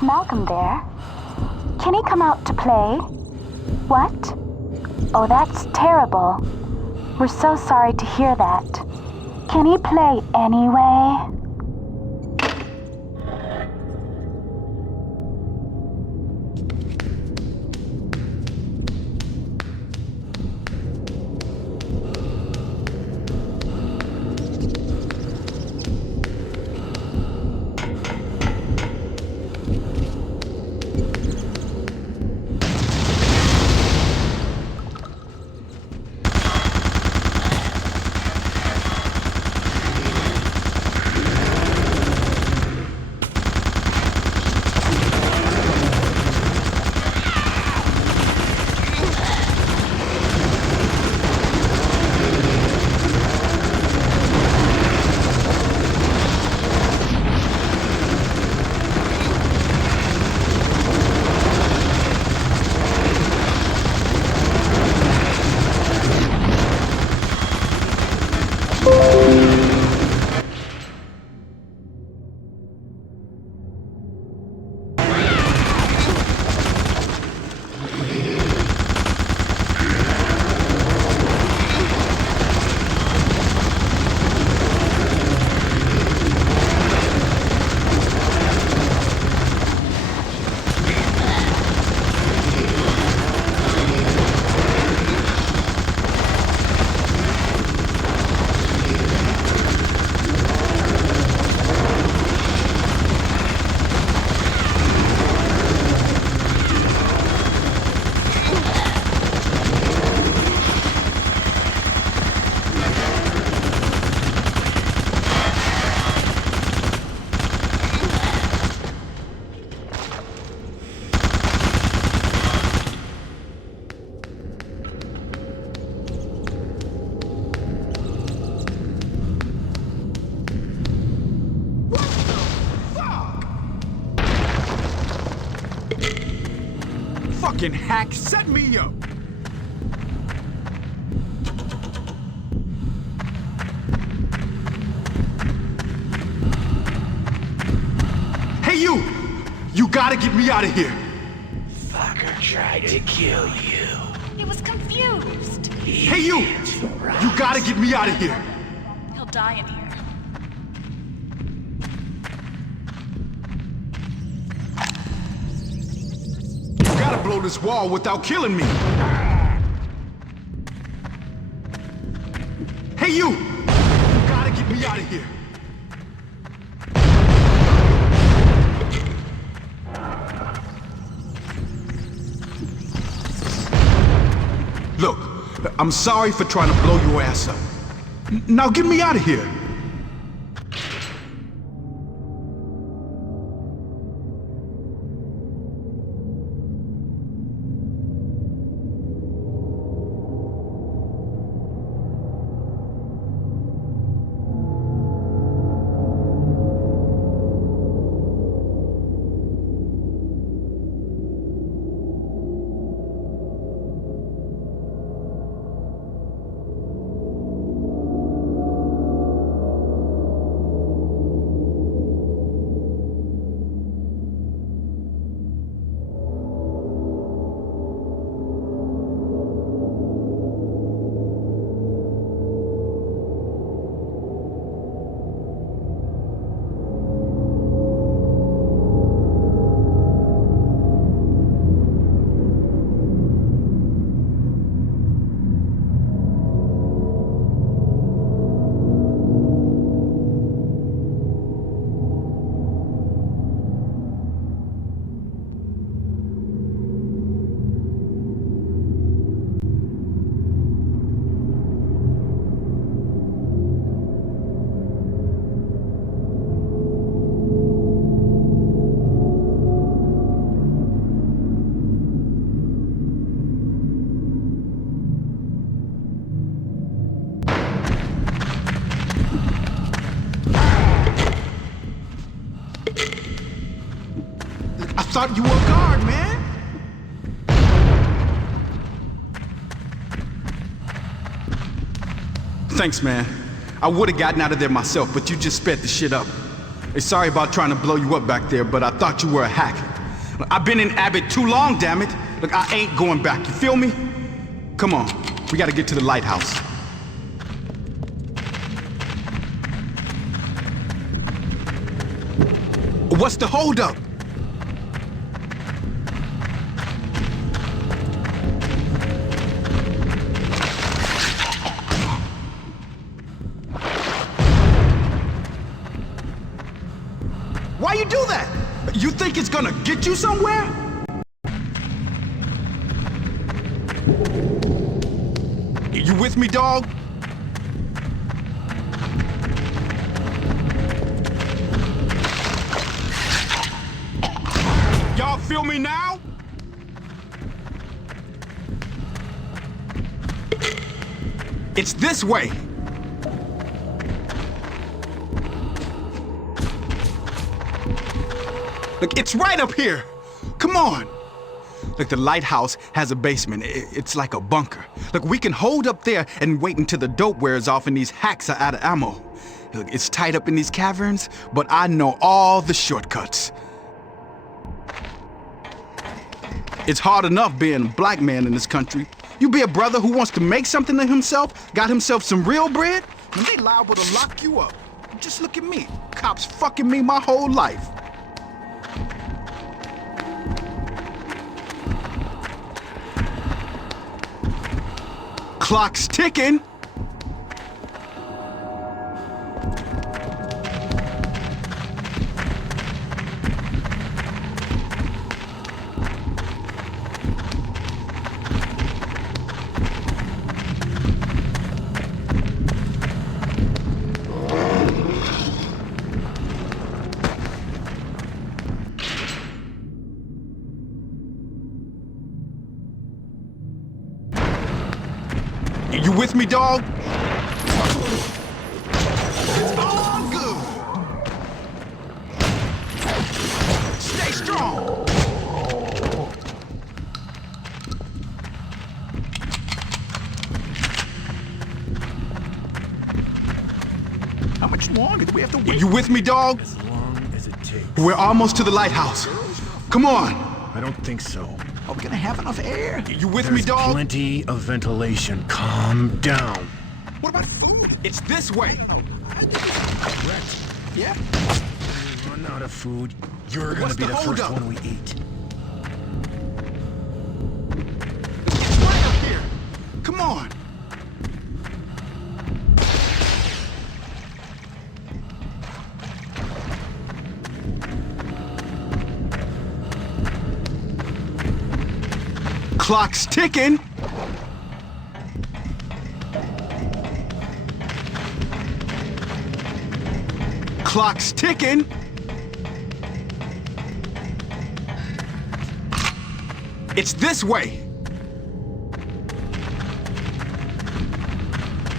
Is Malcolm there? Can he come out to play? What? Oh, that's terrible. We're so sorry to hear that. Can he play anyway? Fucking hack, set me up! Hey you! You gotta get me out of here! Fucker tried to kill you. He was confused. Hey you! You gotta get me out of here! He'll die in here. You gotta blow this wall without killing me! Hey you! You gotta get me out of here! Look, I'm sorry for trying to blow your ass up. Now get me out of here! I thought you were a guard, man! Thanks, man. I would've gotten out of there myself, but you just sped the shit up. Hey, sorry about trying to blow you up back there, but I thought you were a hack. I've been in Abbott too long, damn it. Look, I ain't going back, you feel me? Come on, we gotta get to the lighthouse. What's the holdup? Why you do that? You think it's gonna get you somewhere? You with me, dog? Y'all feel me now? It's this way. Look, it's right up here. Come on. Look, the lighthouse has a basement. It's like a bunker. Look, we can hold up there and wait until the dope wears off and these hacks are out of ammo. Look, it's tight up in these caverns, but I know all the shortcuts. It's hard enough being a black man in this country. You be a brother who wants to make something of himself, got himself some real bread, and they liable to lock you up. Just look at me. Cops fucking me my whole life. Clock's ticking. You with me, dog? It's all good. Stay strong. How much longer do we have to wait? You with me, dog? As long as it takes. We're almost to the lighthouse. Come on. I don't think so. Are we gonna have enough air? You with me, There's dog? plenty of ventilation. Calm down. What about food? It's this way. Yeah? Run out of food. You're gonna What's be the the first holdup? one we eat. It's right up here. Come on. Clock's ticking. Clock's ticking. It's this way.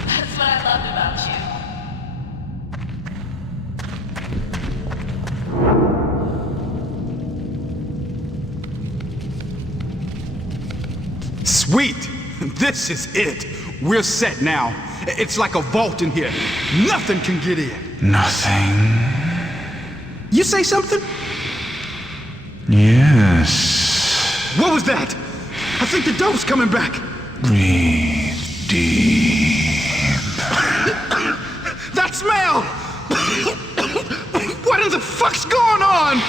That's what I loved about you. Sweet. This is it. We're set now. It's like a vault in here. Nothing can get in. Nothing. You say something? Yes. What was that? I think the dope's coming back. Breathe deep. That smell! What in the fuck's going on?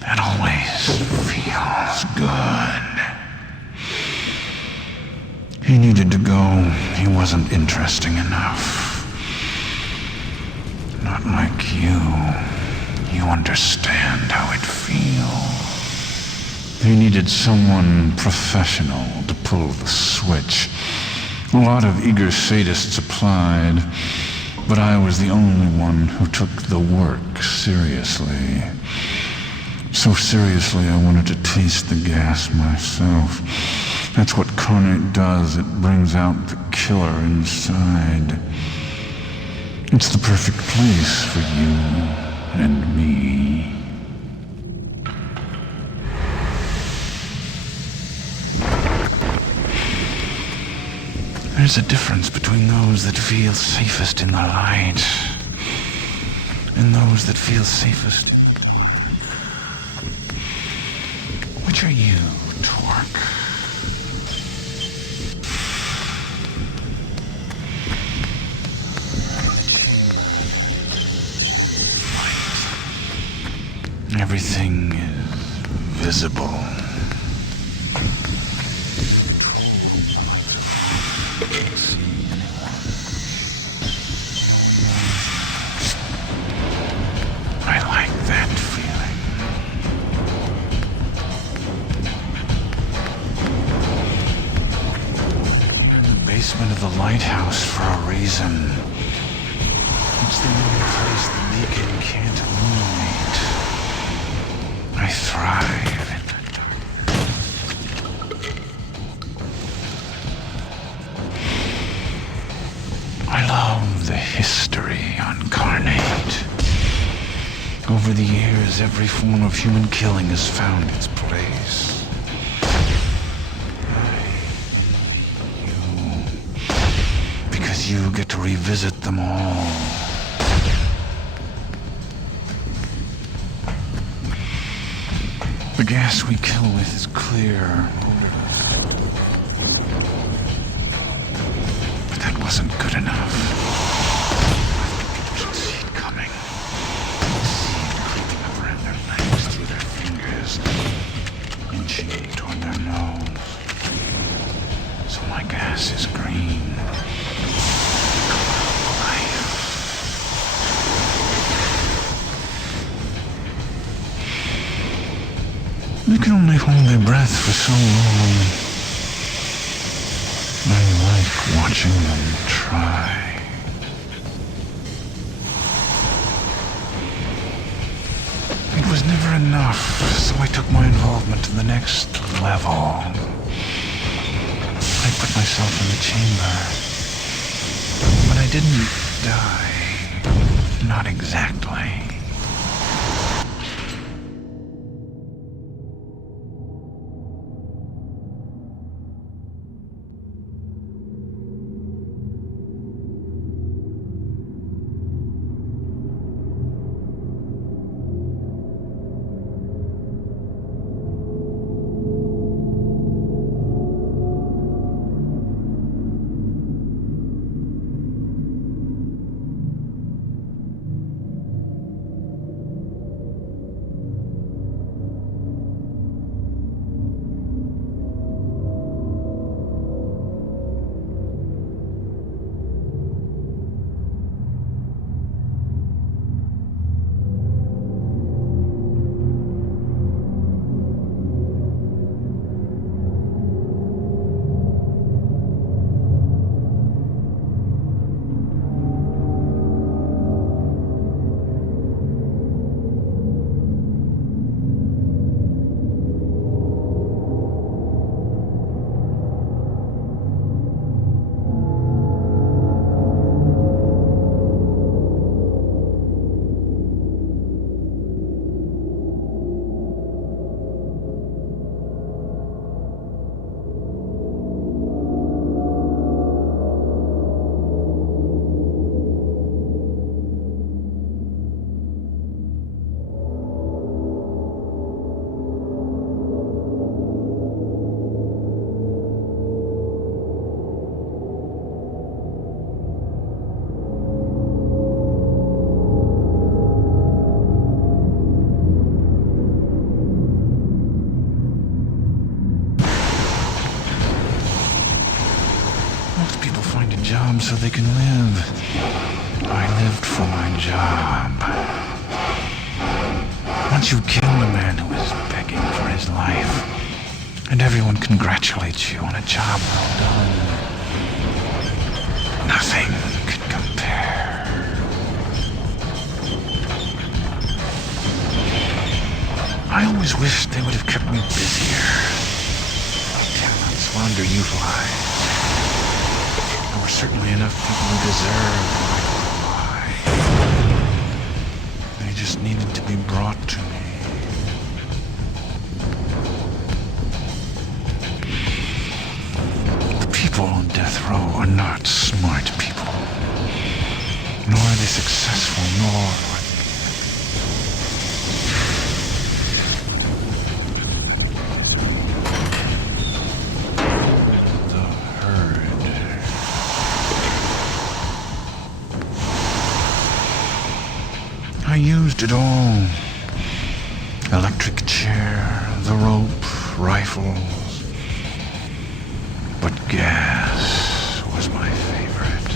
That always feels good. He needed to go. He wasn't interesting enough. Not like you. You understand how it feels. He needed someone professional to pull the switch. A lot of eager sadists applied, but I was the only one who took the work seriously. So seriously, I wanted to taste the gas myself. That's what carnate does. It brings out the killer inside. It's the perfect place for you and me. There's a difference between those that feel safest in the light and those that feel safest Which are you, Torque? Everything is visible. I like that feeling. You're in the basement of the lighthouse for a reason. It's the only place the beacon can't illuminate. I thrive in the dark. I love the history on Carnate. Over the years, every form of human killing has found its place. Because you get to revisit them all. The gas we kill with is clear, odorless. But that wasn't good enough. People should see it coming. See it creeping up around their legs, through their fingers, inching toward their nose. So my gas is green. They can only hold their breath for so long. I like watching them try. It was never enough, so I took my involvement to the next level. I put myself in the chamber. But I didn't die. Not exactly. Job so they can live. I lived for my job. Once you kill a man who is begging for his life, and everyone congratulates you on a job well done, nothing can compare. I always wished they would have kept me busier. Talents were underutilized. There were certainly enough people who deserved my supply. They just needed to be brought to me. The people on death row are not smart people. Nor are they successful, nor are they... used it all. Electric chair, the rope, rifles. But gas was my favorite.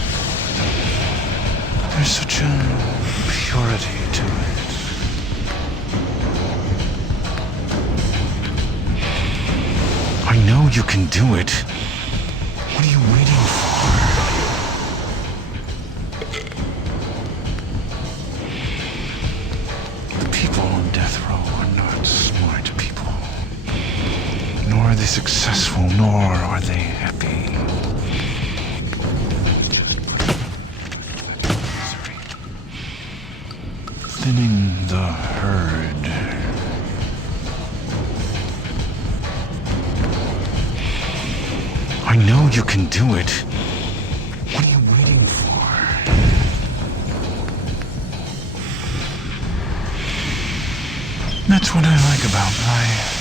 There's such a purity to it. I know you can do it. What are you waiting for? The people on death row are not smart people. Nor are they successful, nor are they happy. Thinning the herd. I know you can do it. What are you waiting for? That's what I like about life.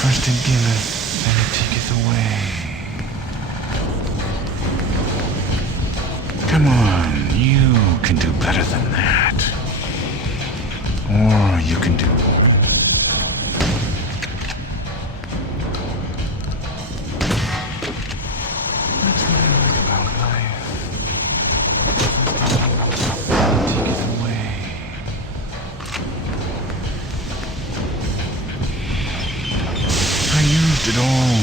First it giveth, then it taketh away. Come on, you can do better than that. Or you can do... That's what I like about life. Taketh away. I used it all.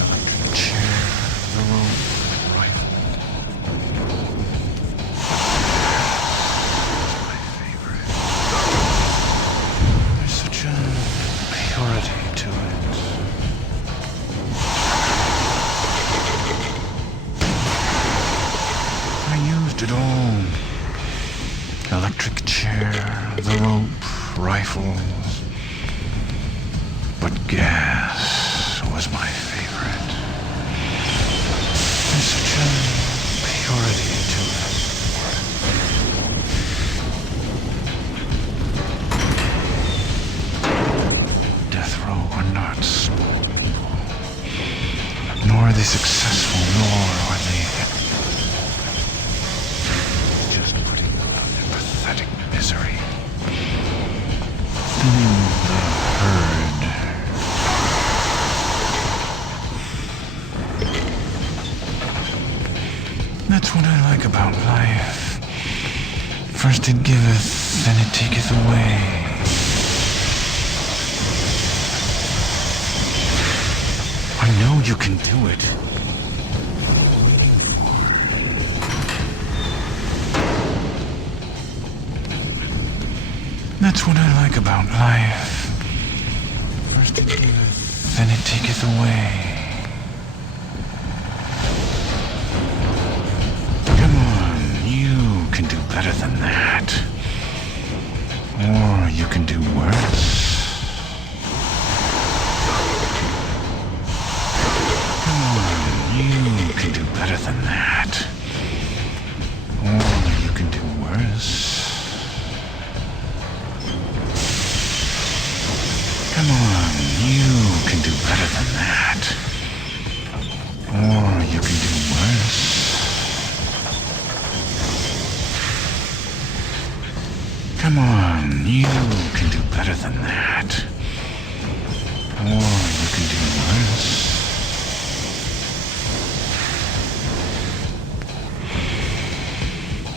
Electric chair, the rope, rifle. My favorite. There's such a purity to it. I used it all. Electric chair, the rope, rifles. But gas was my favorite. There's such a purity to it. Death row are not small people. Nor are they successful, nor are they happy. Just putting on their pathetic misery. Thinning the herd. That's what I like about life. First it giveth, then it taketh away. I know you can do it. That's what I like about life. First it giveth, then it taketh away. Better than that. Or you can do worse. Come on, you can do better than that. Or you can do worse. Come on, you can do better than that. Or you can do worse. Come on, you can do better than that. Or you can do worse.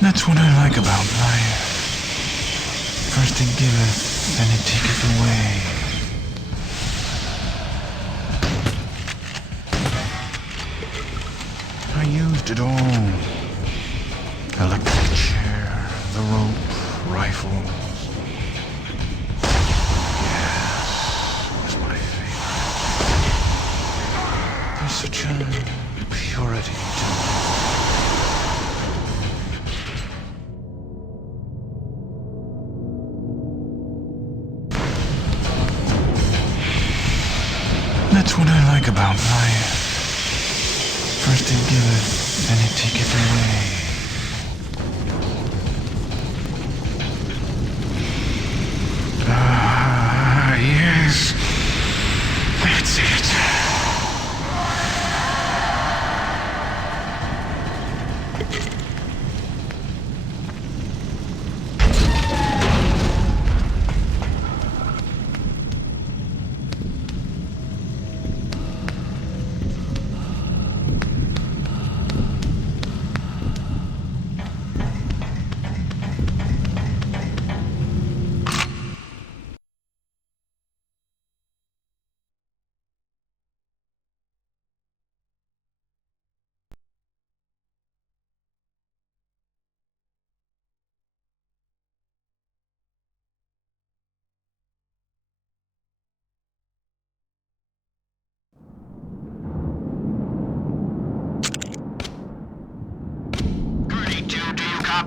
That's what I like about life. First it giveth, then it taketh away. I used it all. Electric chair, the rope, rifles. Gas was my favorite. There's such a purity to it. That's what I like about life. First it giveth, then it taketh away. Yes. That's it.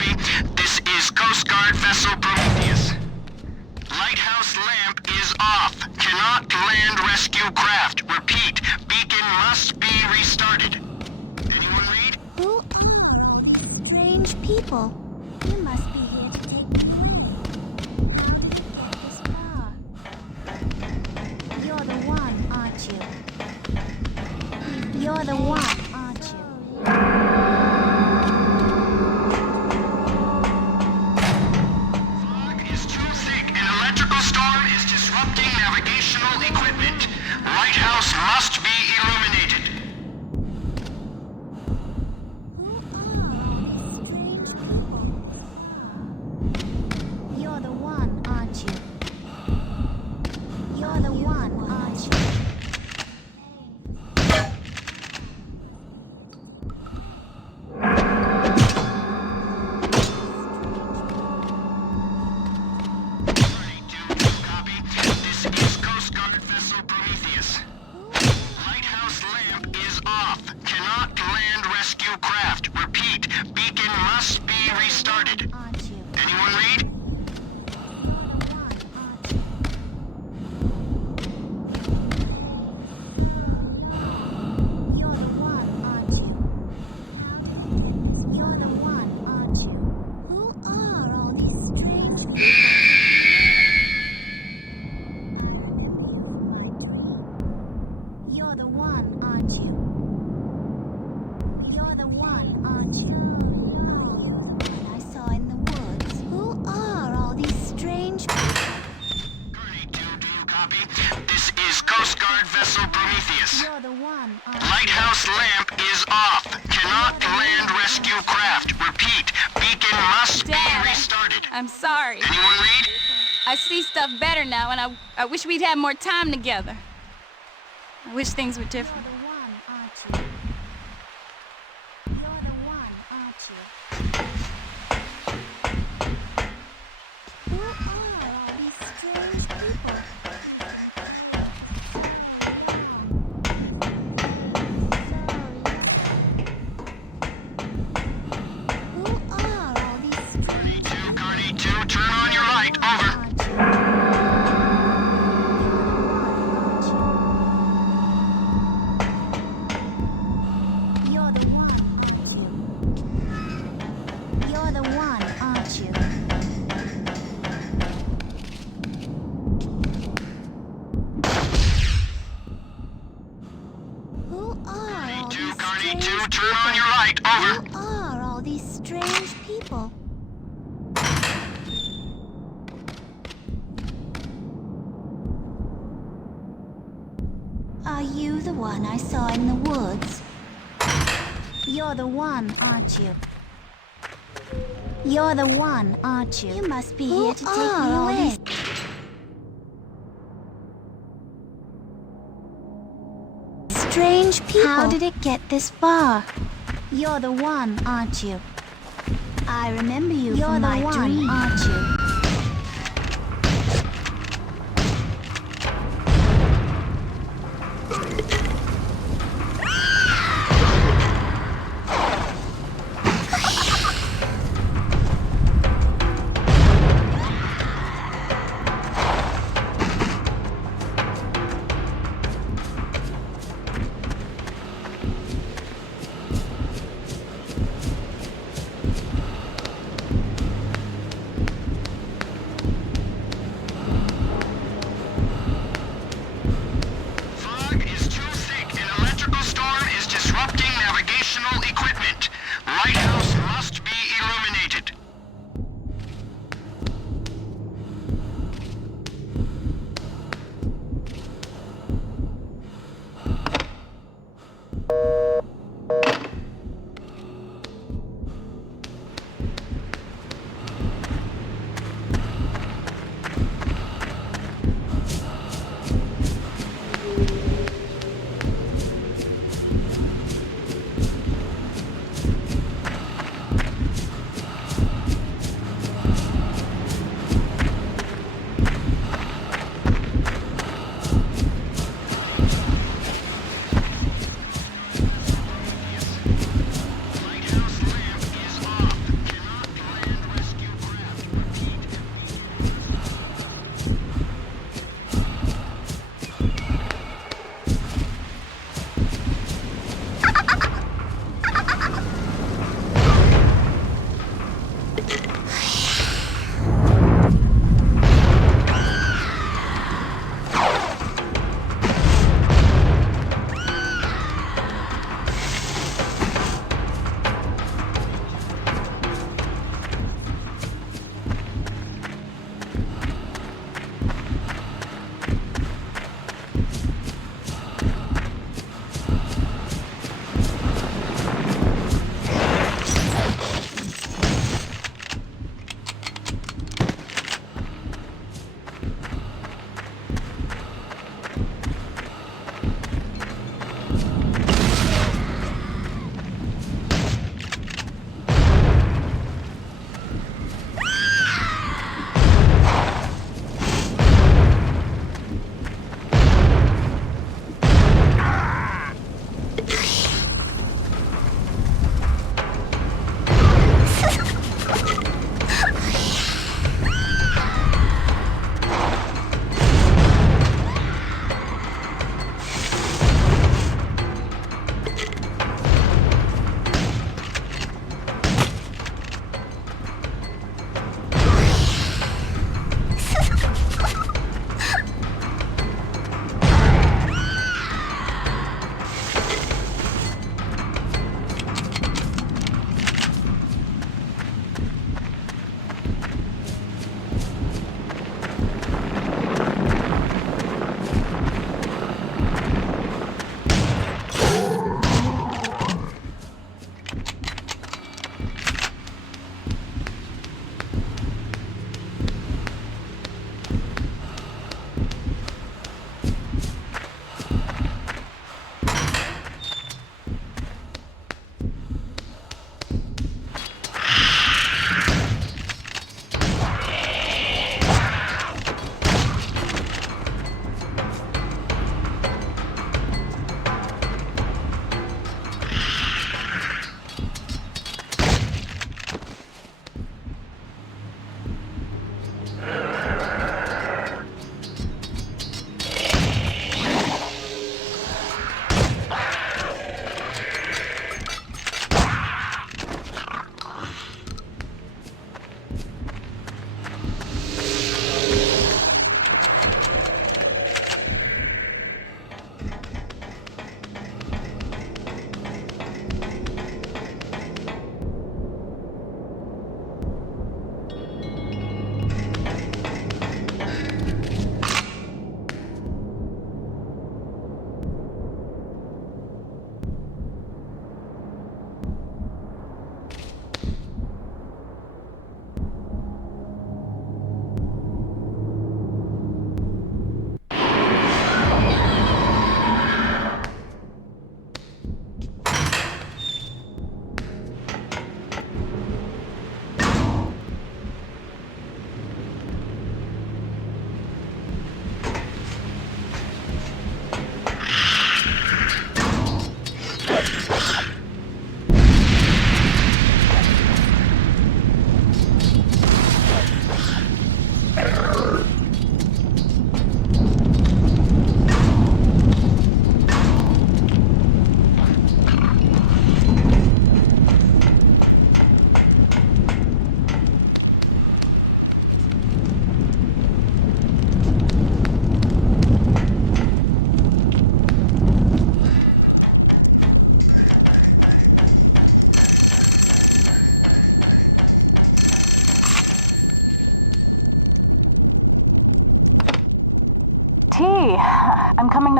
copy? This is Coast Guard vessel Prometheus. Lighthouse lamp is off. Cannot land rescue craft. Repeat, beacon must be restarted. Anyone read? Who are strange people? You must be here to take me this far. You're the one, aren't you? You're the one, aren't you? Fog is too thick. An electrical storm is disrupting navigational equipment. Lighthouse must be illuminated. Who are all these strange people? You're the one, aren't you? You're the one, aren't you? Copy. This is Coast Guard vessel Prometheus. Lighthouse lamp is off. Cannot land rescue craft. Repeat, beacon must be restarted. Aren't you? Anyone read? You're the one, aren't you? You're the one, aren't you? Who are all these strange people? You're the one, aren't you? You're the one, aren't you? I saw in the woods. Who are all these strange people? Gurney 2, do you copy? This is Coast Guard vessel Prometheus. You're the one, aren't you? Lighthouse lamp is off. Cannot land rescue craft. Repeat, beacon must Dad, be restarted. I'm sorry. Anyone read? I see stuff better now, and I wish we'd had more time together. I wish things were You're different. the one, aren't you? You're the one, aren't you? Who are all these strange people? Who are all these strange Gurney 2, turn on your light. Over. aren't you? You're the one, aren't you? You're the one, aren't you? Who are all these Gurney 2, strange turn on your light. Over. Who are all these strange people? Are you the one I saw in the woods? You're the one, aren't you? You're the one, aren't you? You must be here to take me away. Strange people. How did it get this far? You're the one, aren't you? I remember you from my dream, aren't you? Fog is too thick. An electrical storm is disrupting navigational equipment. Lighthouse must be illuminated.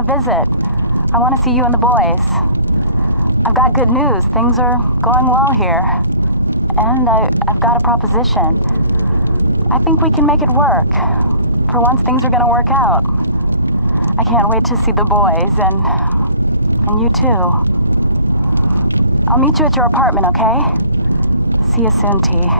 visit. I want to see you and the boys. I've got good news. Things are going well here. And I've got a proposition. I think we can make it work. For once, things are gonna work out. I can't wait to see the boys, and you too. I'll meet you at your apartment, okay? See you soon, T.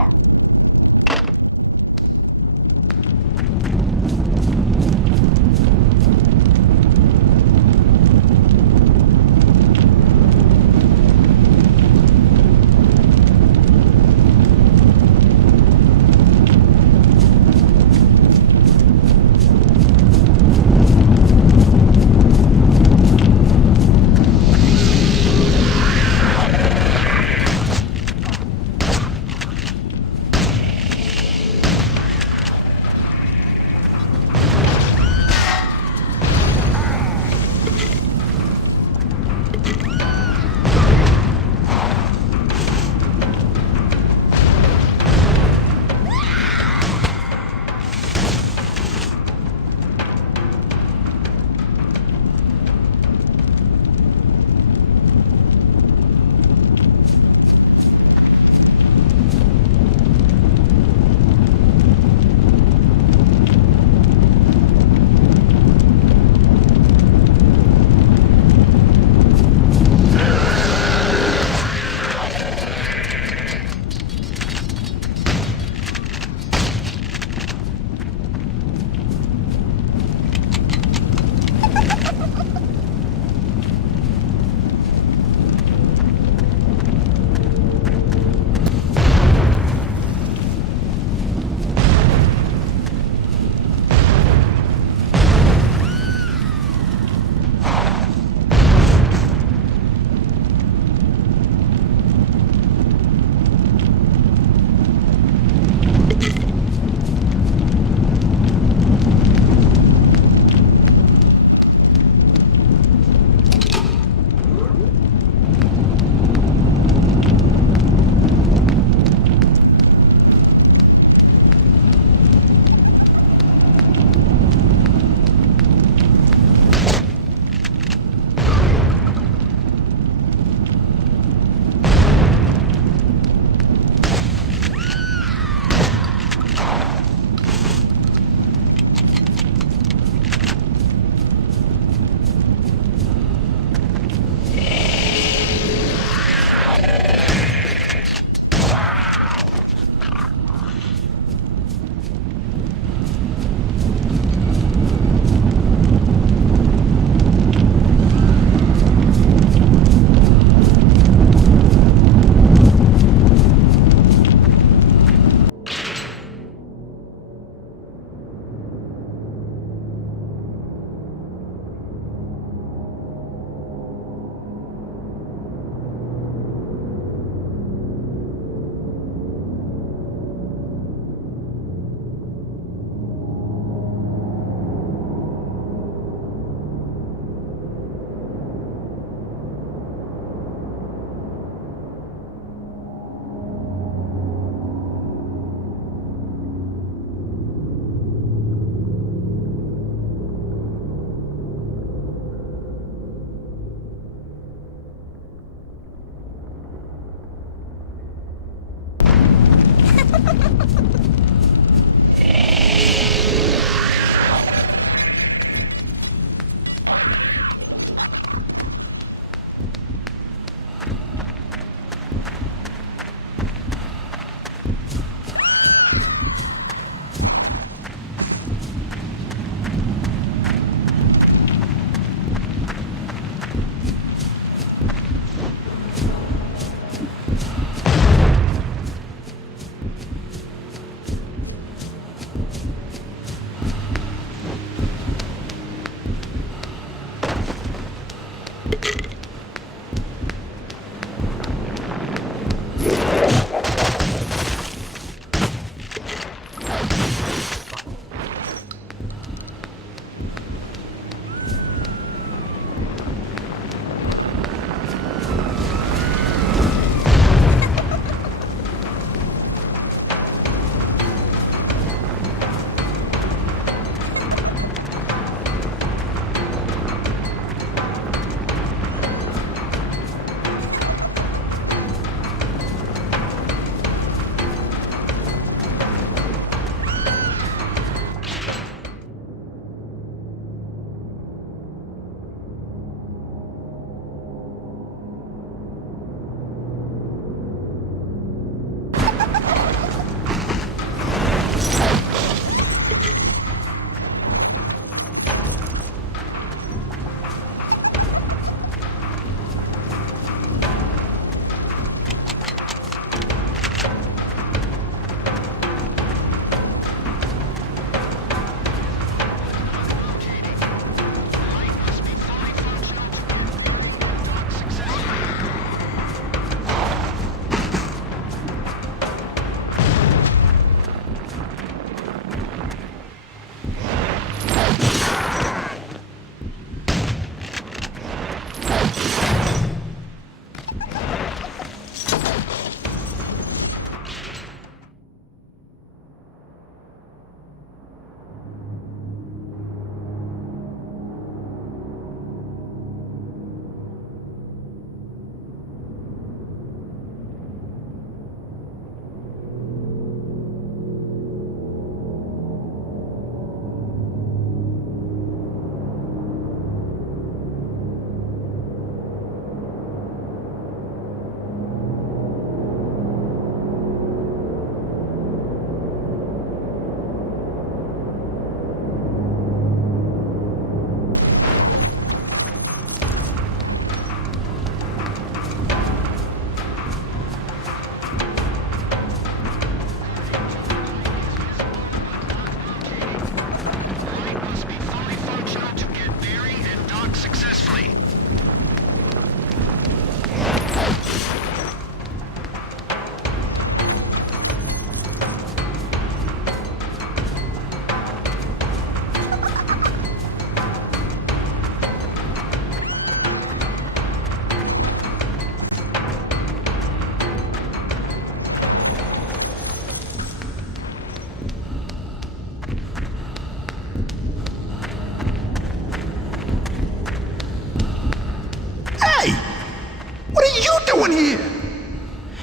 doing here?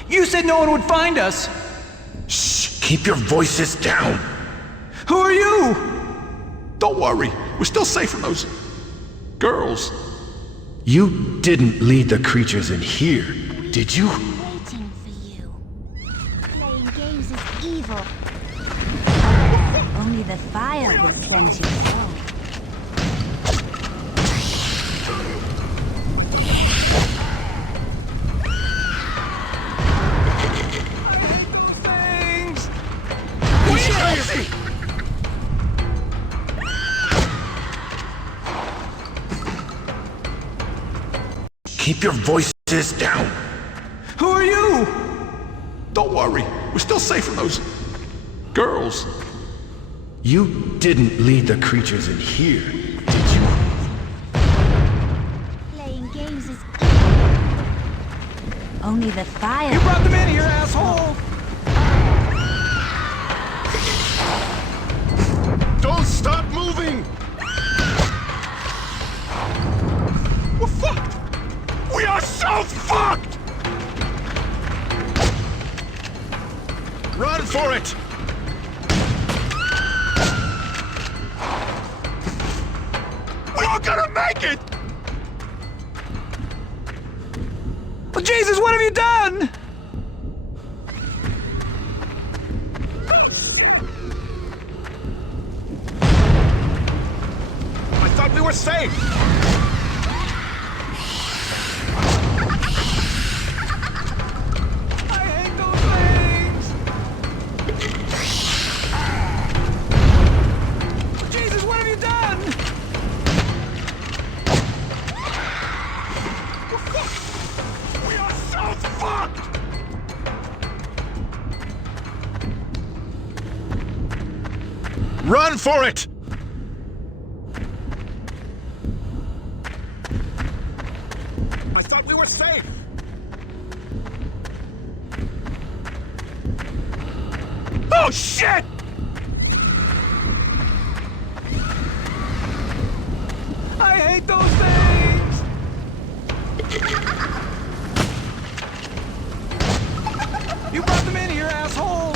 You said no one would find us. Shh! Keep your voices down! Who are you? Don't worry, we're still safe from those girls. You didn't lead the creatures in here, did you? Waiting for you. Playing games is evil. Only the fire will cleanse your soul. Things. Keep your voices down! Who are you? Don't worry, we're still safe from those girls. You didn't lead the creatures in here, did you? Playing games is evil. Only the fire. You brought them in here, asshole. Don't stop moving! We're fucked! We are so fucked! Run for it! We aren't gonna make it! Oh, Jesus, what have you done? I thought we were safe! I hate those things. Jesus, what have you done? We are so fucked! Run for it! I thought we were safe! Oh shit! I hate those things. You brought them in here, asshole.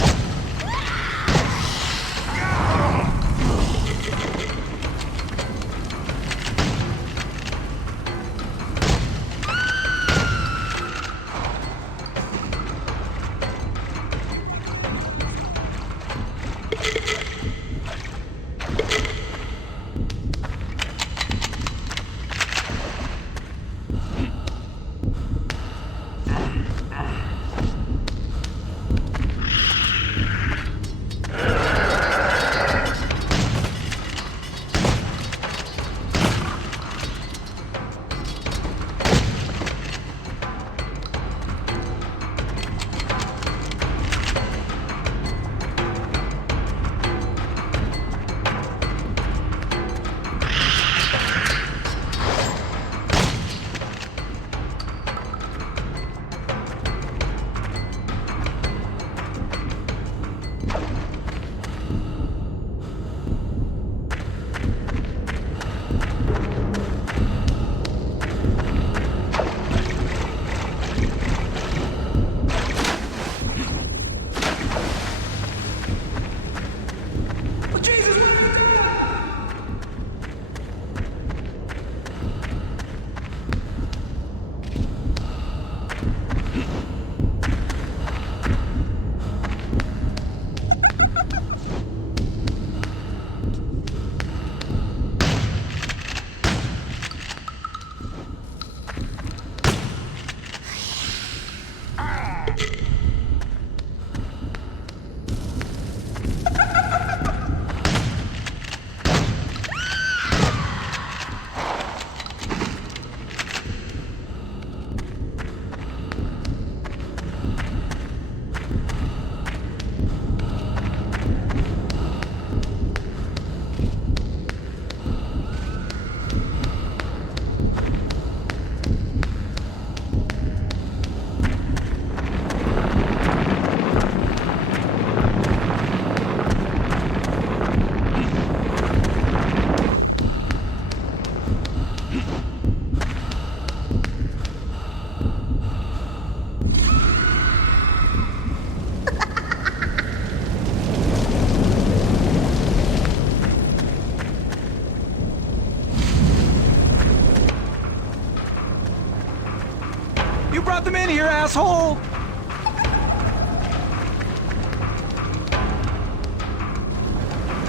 You brought them in here, asshole!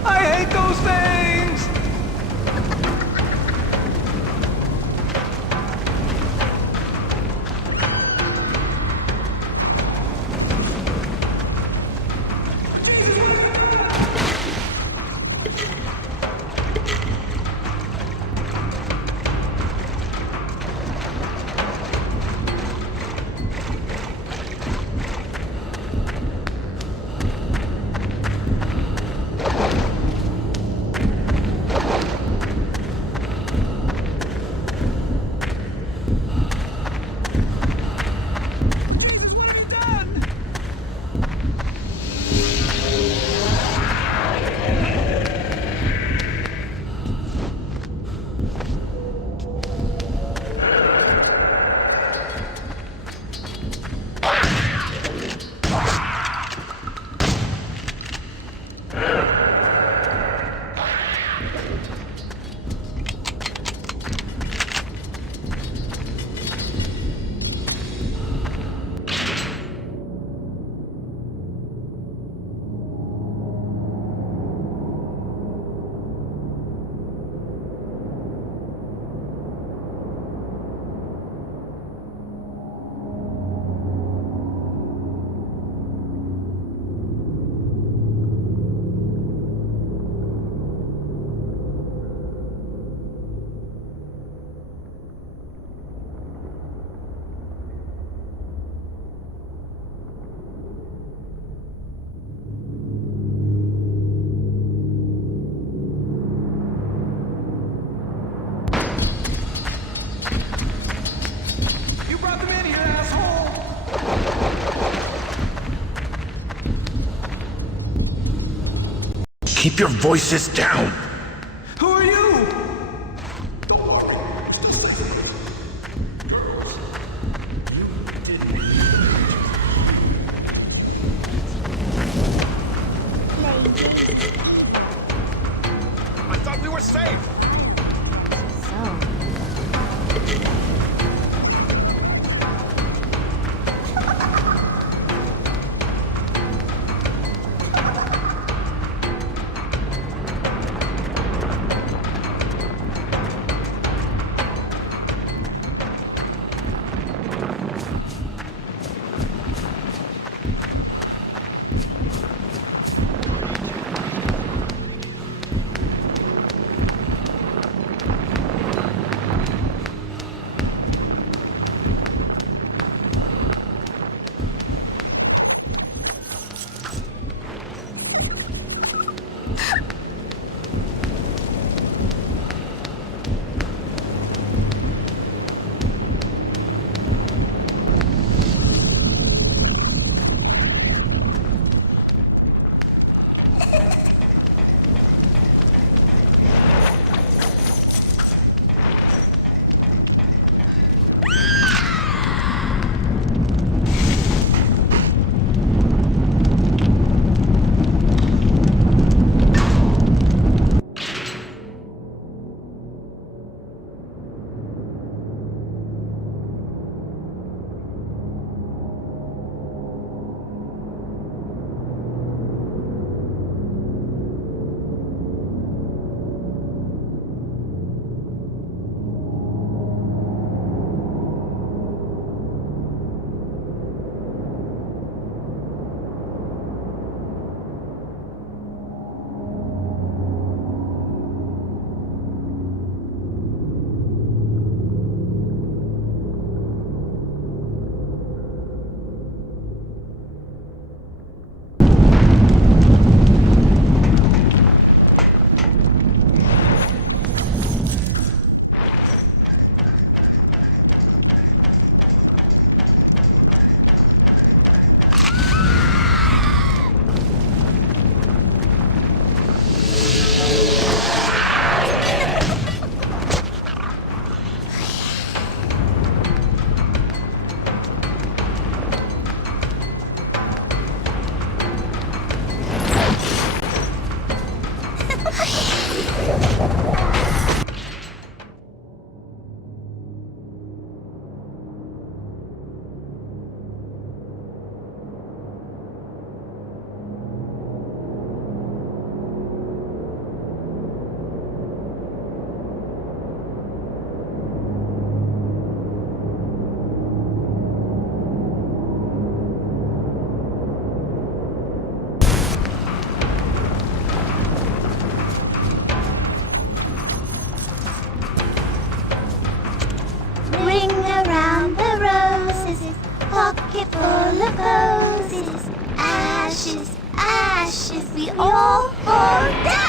I hate those things! Keep your voices down! Who are you? I thought we were safe! ashes, ashes, we all fall down!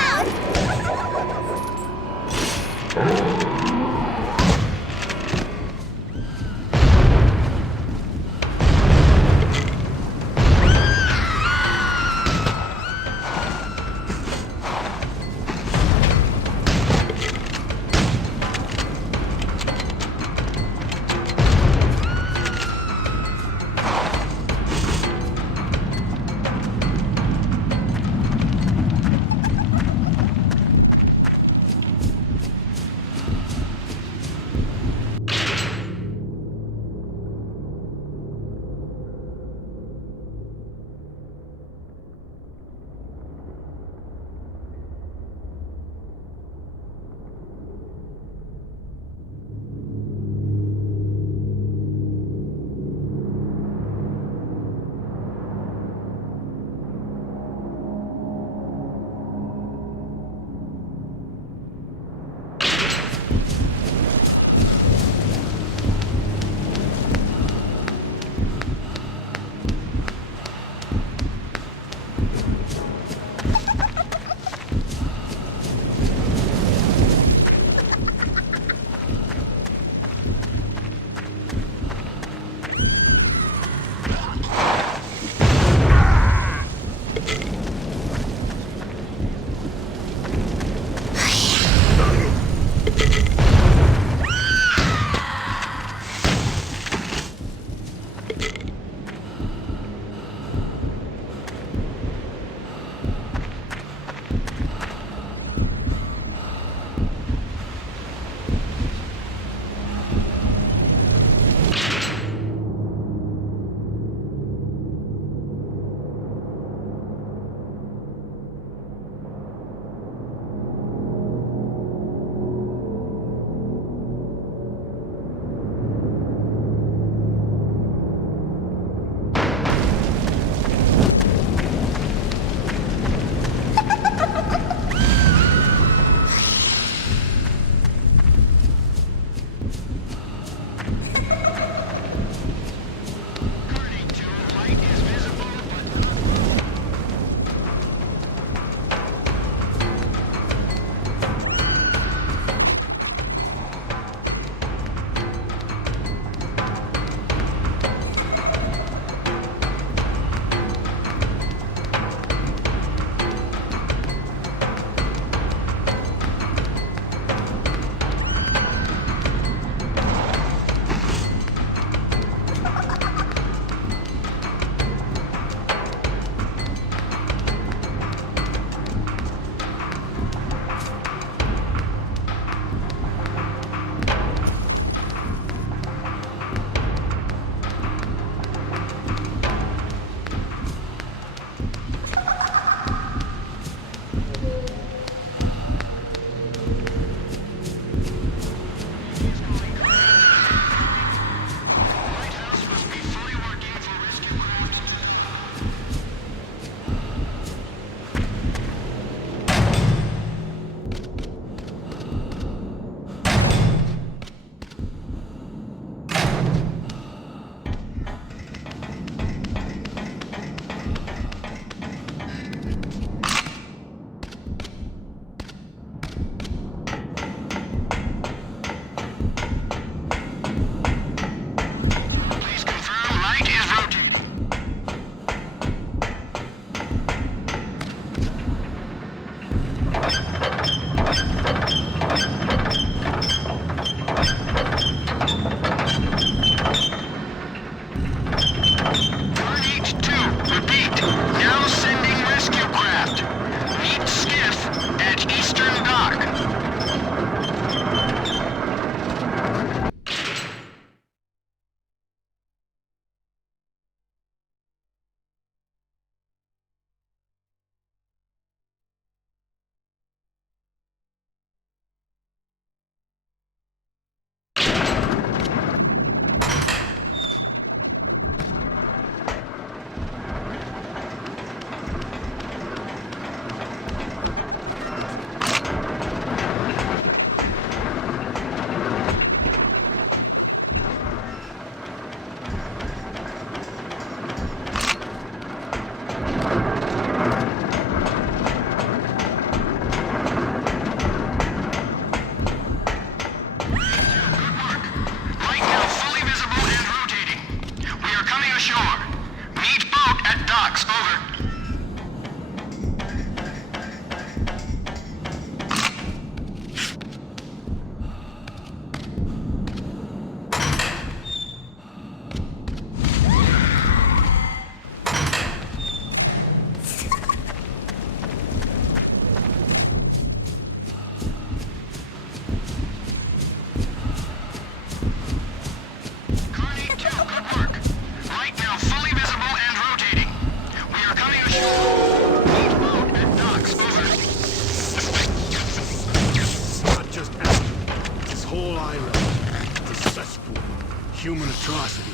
human atrocity.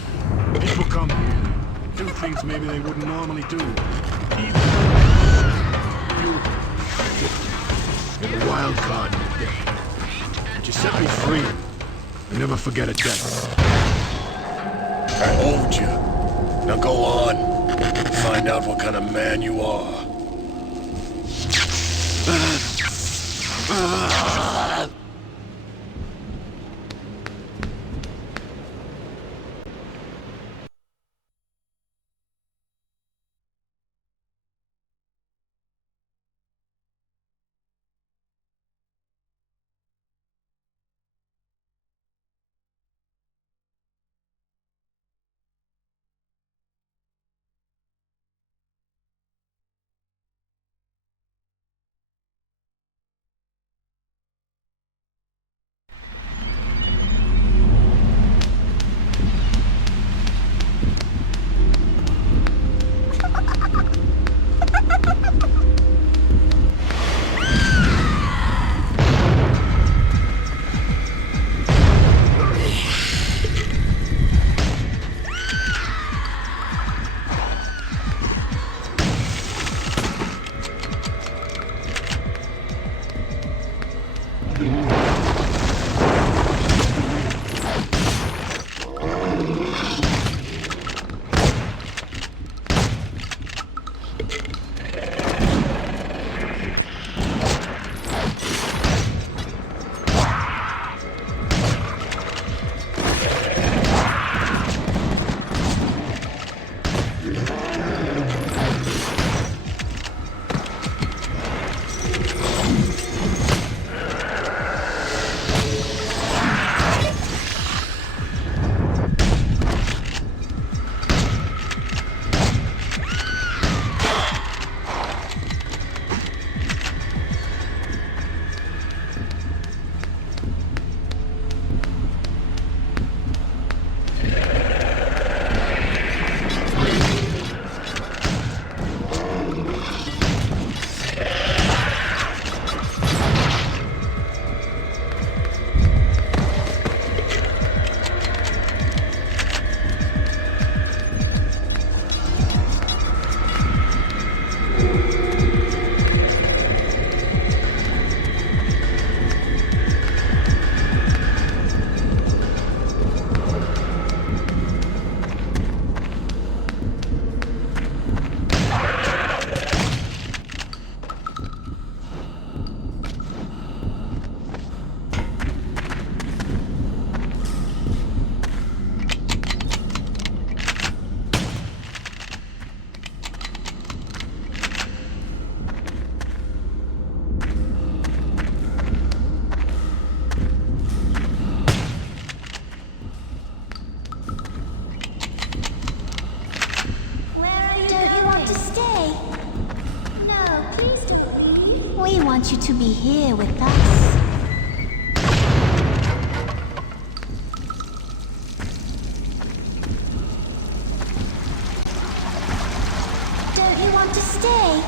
People come here, do things maybe they wouldn't normally do. Even you, the wild card in the game. But you set me free. I never forget a debt. I owed you. Now go on. Find out what kind of man you are. We want you to be here with us. Don't you want to stay?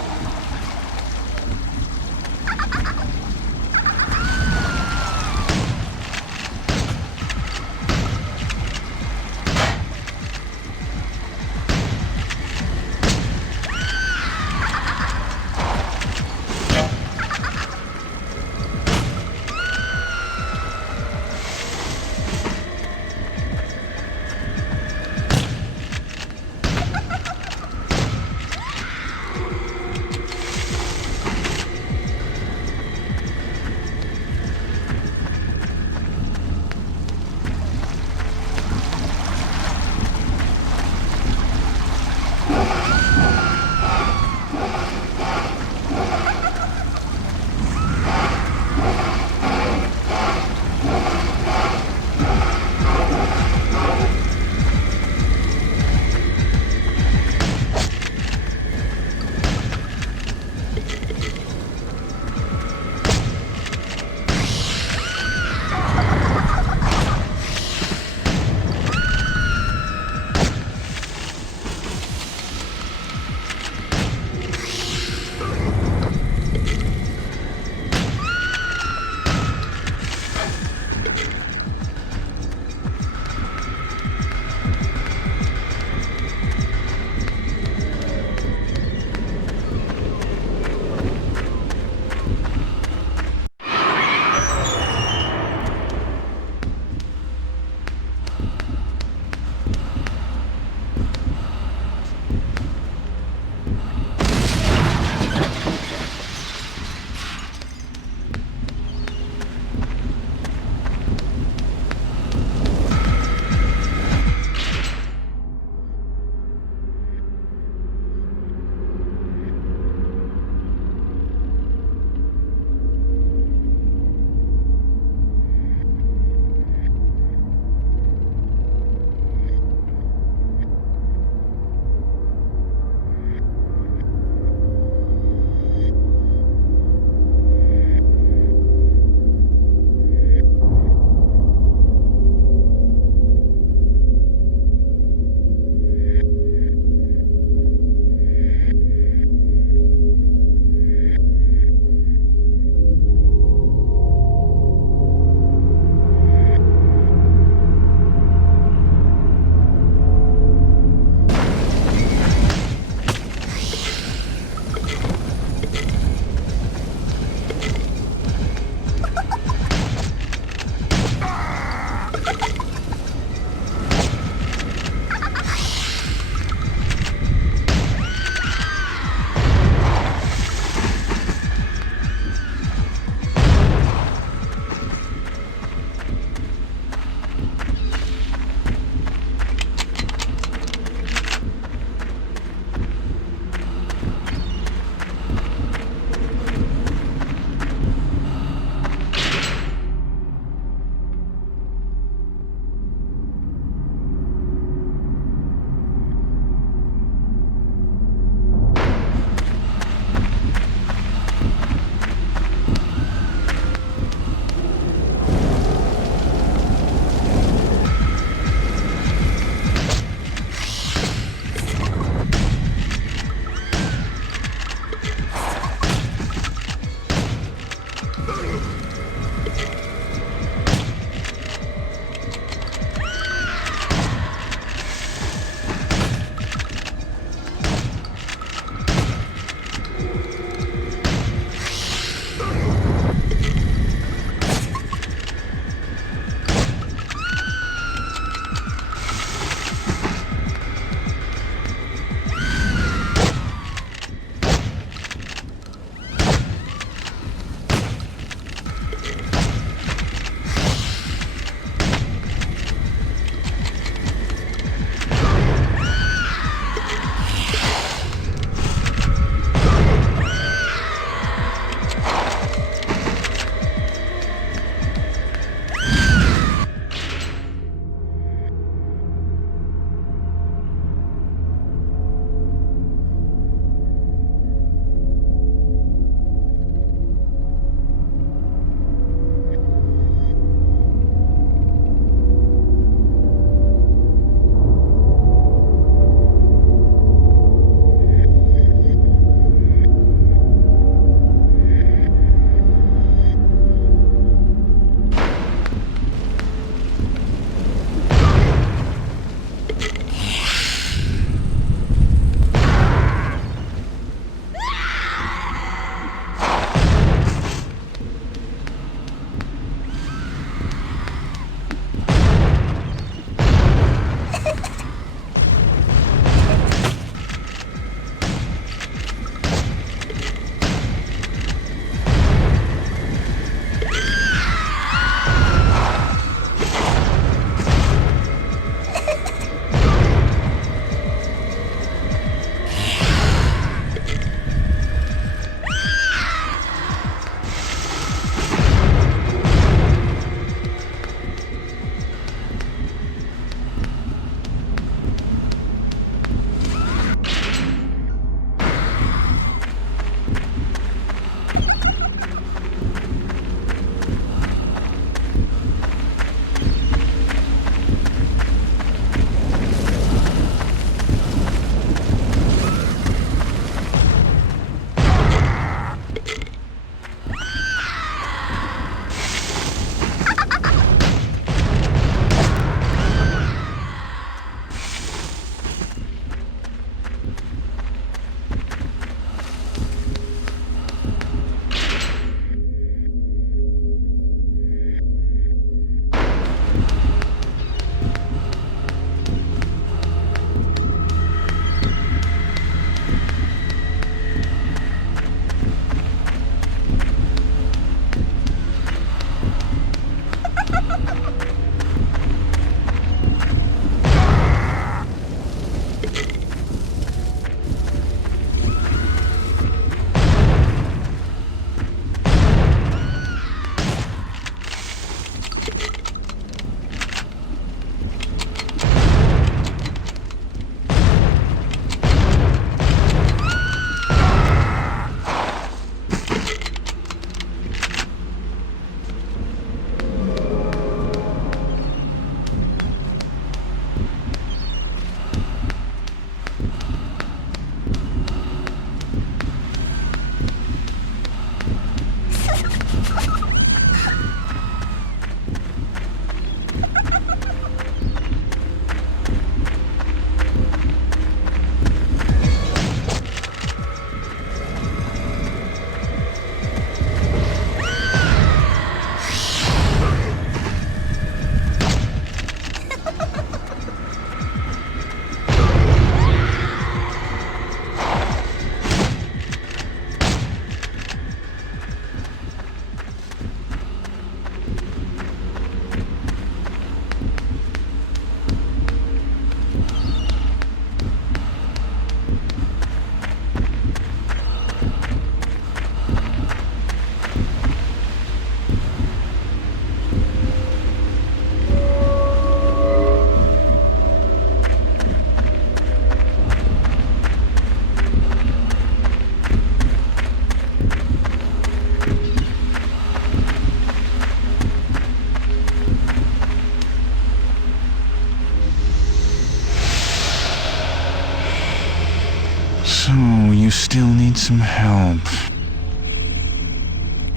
So, you still need some help.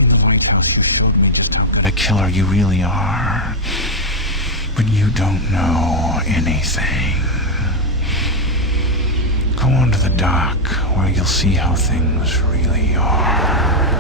In the White House, you showed me just how good a killer you really are. But you don't know anything. Go on to the dock, where you'll see how things really are.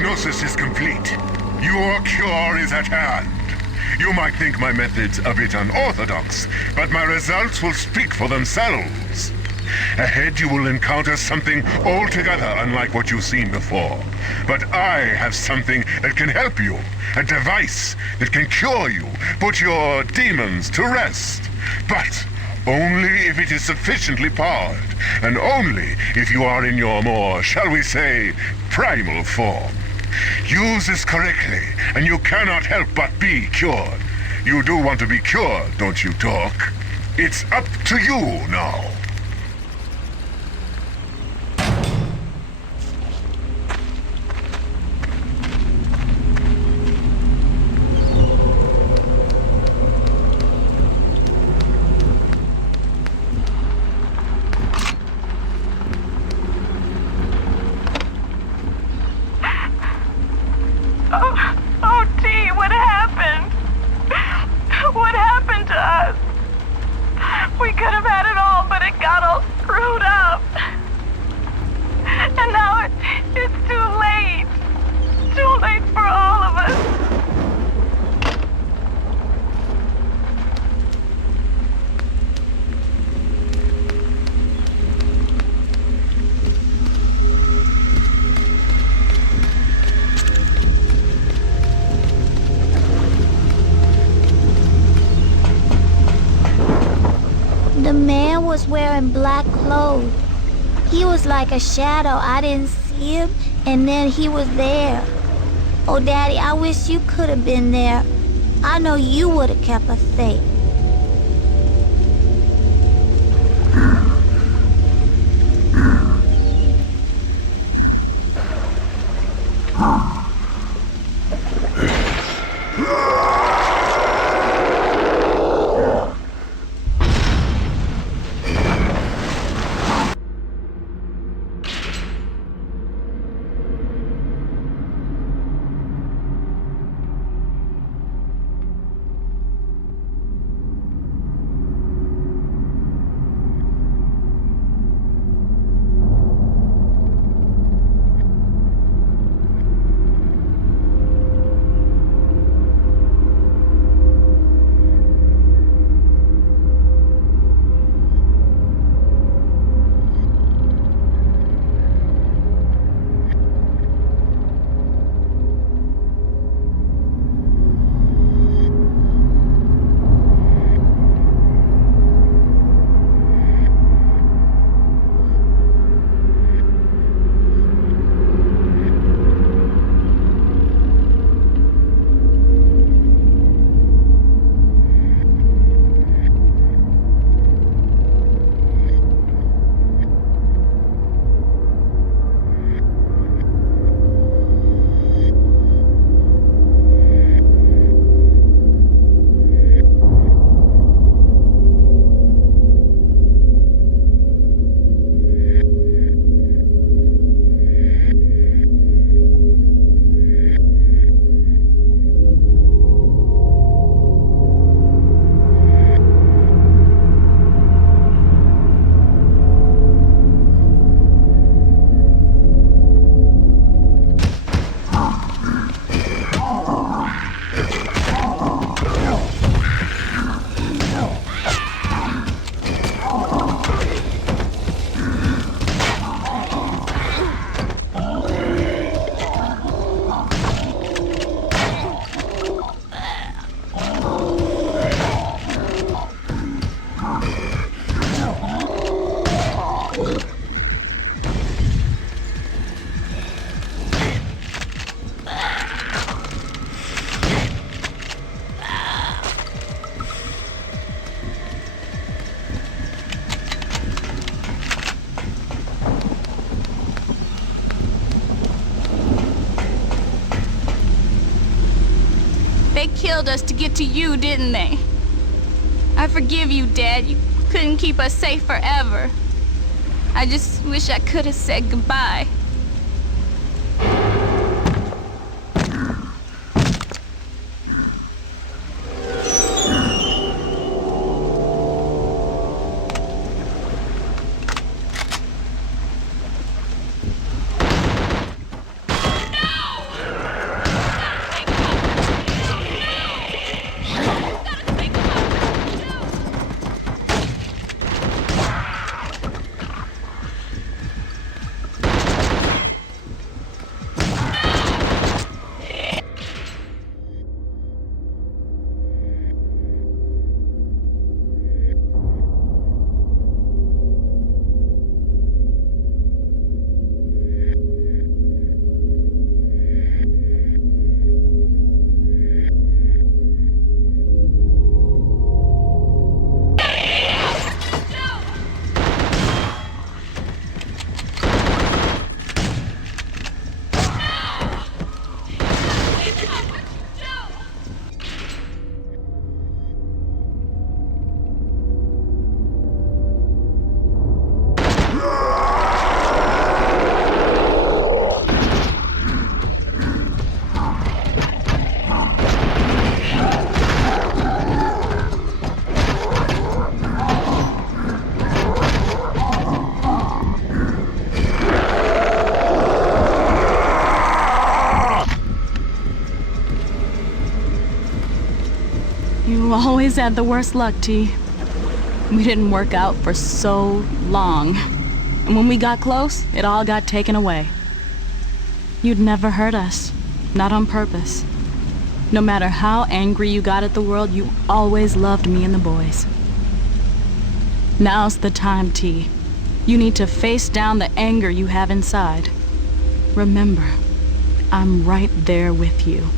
diagnosis is complete. Your cure is at hand. You might think my methods a bit unorthodox, but my results will speak for themselves. Ahead you will encounter something altogether unlike what you've seen before. But I have something that can help you. A device that can cure you, put your demons to rest. But Only if it is sufficiently powered, and only if you are in your more, shall we say, primal form. Use this correctly, and you cannot help but be cured. You do want to be cured, don't you, Doc? It's up to you now. Oh, T, what happened? What happened to us? We could have had it all, but it got all screwed up. And now it's too late. Too late for all of us. The man was wearing black clothes. He was like a shadow. I didn't see him, and then he was there. Oh, Daddy, I wish you could have been there. I know you would have kept us safe. They killed us to get to you, didn't they? I forgive you, Dad. You couldn't keep us safe forever. I just wish I could have said goodbye. always had the worst luck, T. We didn't work out for so long. And when we got close, it all got taken away. You'd never hurt us. Not on purpose. No matter how angry you got at the world, you always loved me and the boys. Now's the time, T. You need to face down the anger you have inside. Remember, I'm right there with you.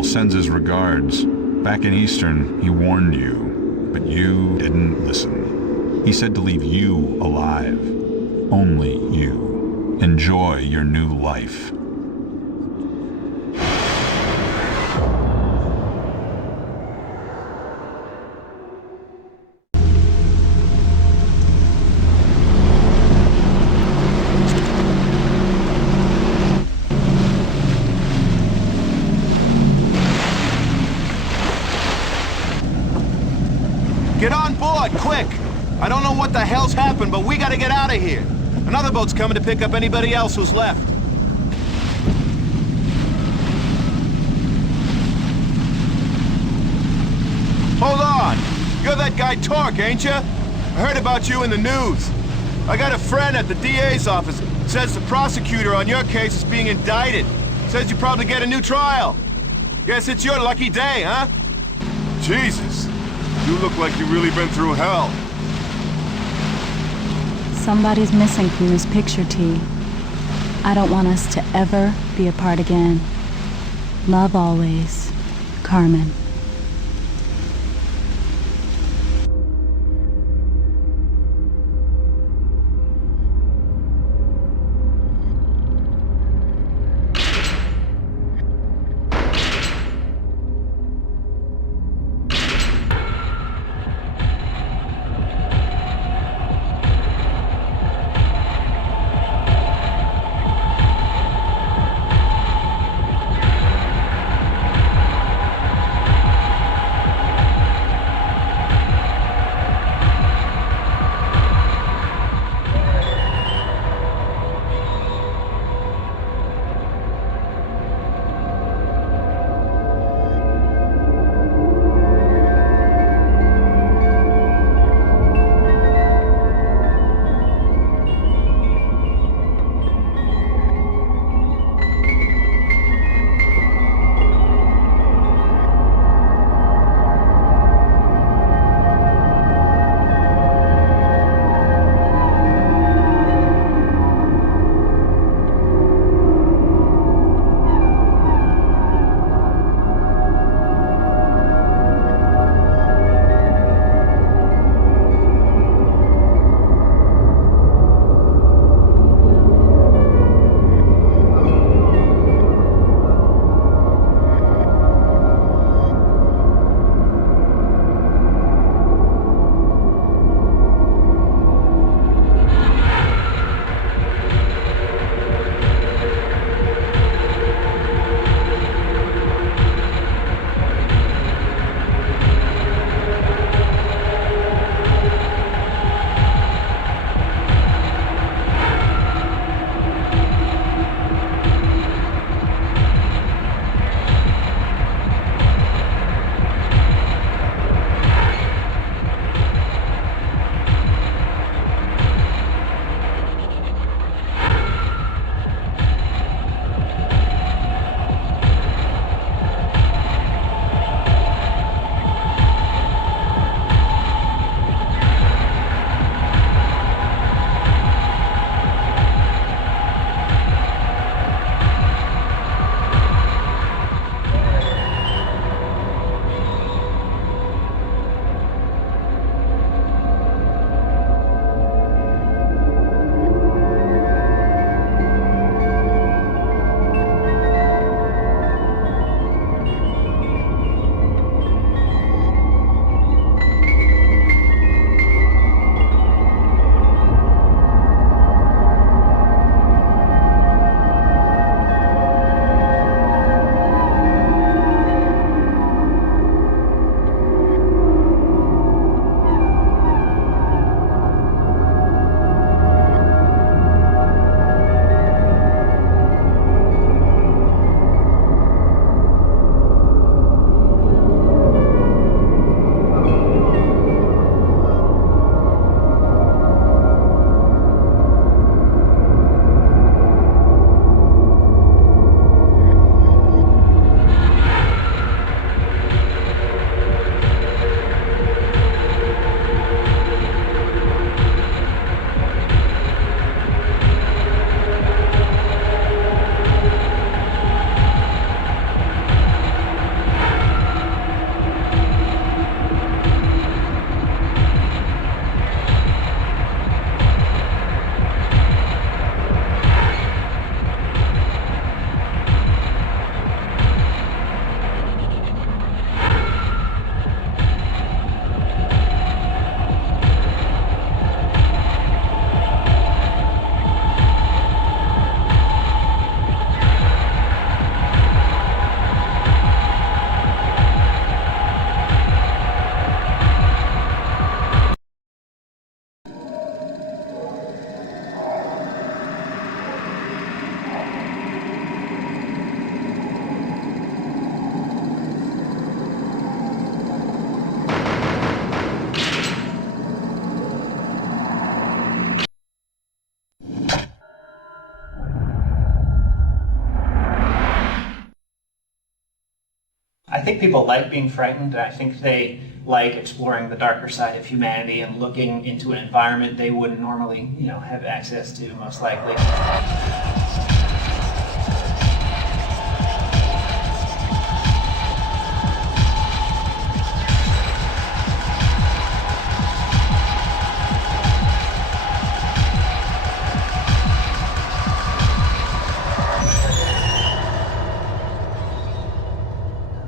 Hell sends his regards. Back in Eastern, he warned you, but you didn't listen. He said to leave you alive. Only you. Enjoy your new life. Get on board, quick! I don't know what the hell's happened, but we gotta get out of here. Another boat's coming to pick up anybody else who's left. Hold on! You're that guy Torque, ain't you? I heard about you in the news. I got a friend at the DA's office. Says the prosecutor on your case is being indicted. Says you probably get a new trial. Guess it's your lucky day, huh? Jesus. You look like you've really been through hell. Somebody's missing from this picture, T. I don't want us to ever be apart again. Love always, Carmen. I think people like being frightened. I think they like exploring the darker side of humanity and looking into an environment they wouldn't normally, have access to, most likely.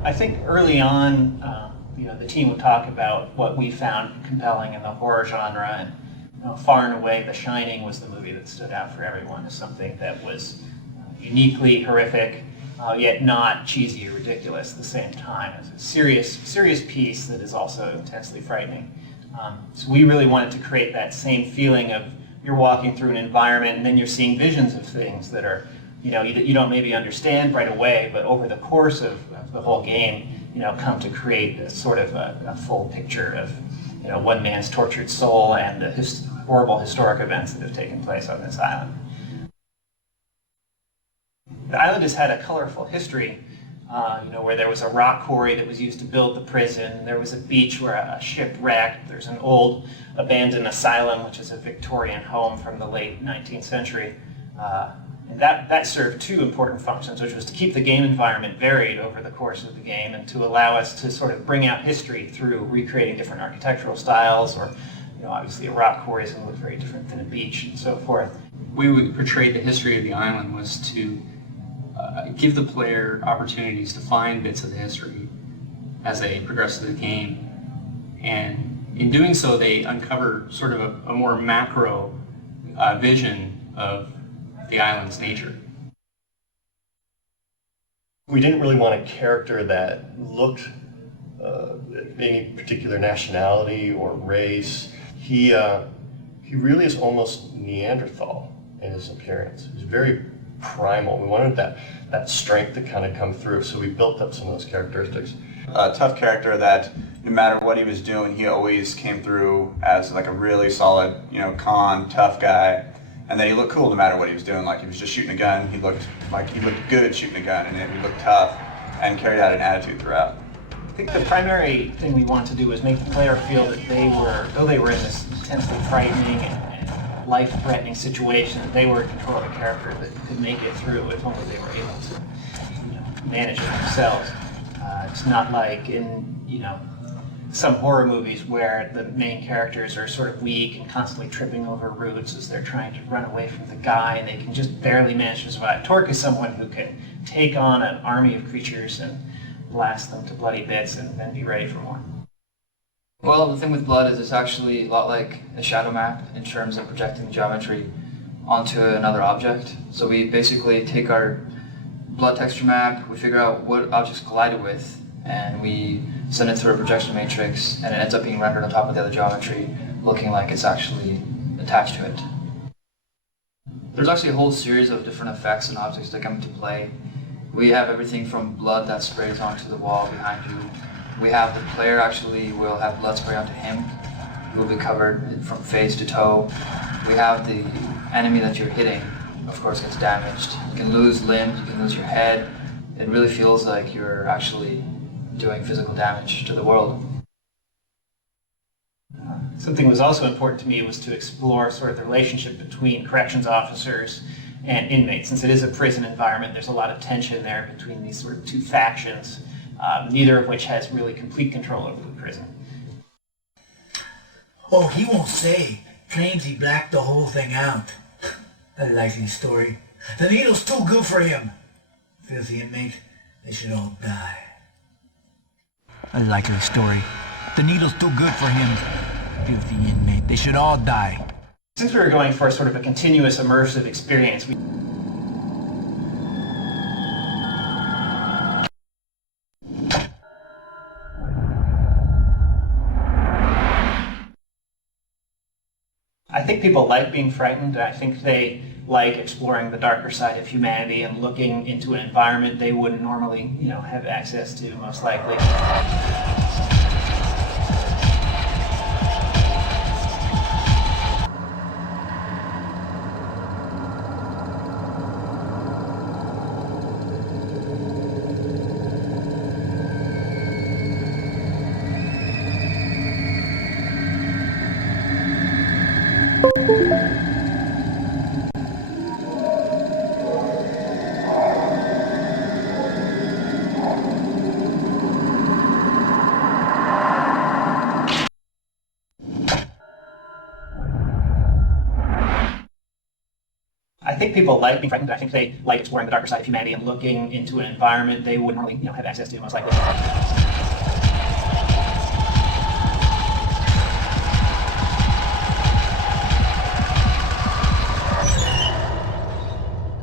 I think early on, the team would talk about what we found compelling in the horror genre, and far and away, The Shining was the movie that stood out for everyone as something that was uniquely horrific, yet not cheesy or ridiculous at the same time. It's a serious piece that is also intensely frightening. So we really wanted to create that same feeling of you're walking through an environment and then you're seeing visions of things that are, you don't maybe understand right away, but over the course of the whole game, come to create a sort of a full picture of, one man's tortured soul and the horrible historic events that have taken place on this island. The island has had a colorful history, where there was a rock quarry that was used to build the prison. There was a beach where a ship wrecked. There's an old abandoned asylum, which is a Victorian home from the late 19th century. And that served two important functions, which was to keep the game environment varied over the course of the game and to allow us to sort of bring out history through recreating different architectural styles, or obviously a rock quarry is going to look very different than a beach and so forth. The way we portrayed the history of the island was to give the player opportunities to find bits of the history as they progress through the game. And in doing so, they uncover sort of a more macro vision of the island's nature. We didn't really want a character that looked any particular nationality or race. He really is almost Neanderthal in his appearance. He's very primal. We wanted that strength to kind of come through, so we built up some of those characteristics. A tough character that no matter what he was doing, he always came through as like a really solid, calm, tough guy. And then he looked cool no matter what he was doing. Like he was just shooting a gun, he looked good shooting a gun, and he looked tough and carried out an attitude throughout. I think the primary thing we wanted to do was make the player feel that though they were in this intensely frightening and life-threatening situation, that they were in control of the character that could make it through if only they were able to manage it themselves. It's not like in some horror movies where the main characters are sort of weak and constantly tripping over roots as they're trying to run away from the guy, and they can just barely manage to survive. Torque is someone who can take on an army of creatures and blast them to bloody bits and then be ready for more. Well, the thing with Blood is it's actually a lot like a shadow map in terms of projecting geometry onto another object. So we basically take our Blood texture map, we figure out what objects collided with, and we send it through a projection matrix, and it ends up being rendered on top of the other geometry, looking like it's actually attached to it. There's actually a whole series of different effects and objects that come into play. We have everything from blood that sprays onto the wall behind you. We have the player actually will have blood spray onto him. He will be covered from face to toe. We have the enemy that you're hitting, of course, gets damaged. You can lose limbs, you can lose your head. It really feels like you're actually doing physical damage to the world. Something that was also important to me was to explore sort of the relationship between corrections officers and inmates. Since it is a prison environment, there's a lot of tension there between these sort of two factions, neither of which has really complete control over the prison. Oh, he won't say. Claims he blacked the whole thing out. A likely story. The needle's too good for him. Filthy inmate, they should all die. A likely story. The needle's too good for him. Filthy inmate, they should all die. Since we were going for sort of a continuous immersive experience, I think people like being frightened. I think they like exploring the darker side of humanity and looking into an environment they wouldn't normally, have access to, most likely. think people like being frightened. I think they like exploring the darker side of humanity and looking into an environment they wouldn't normally, have access to, most likely.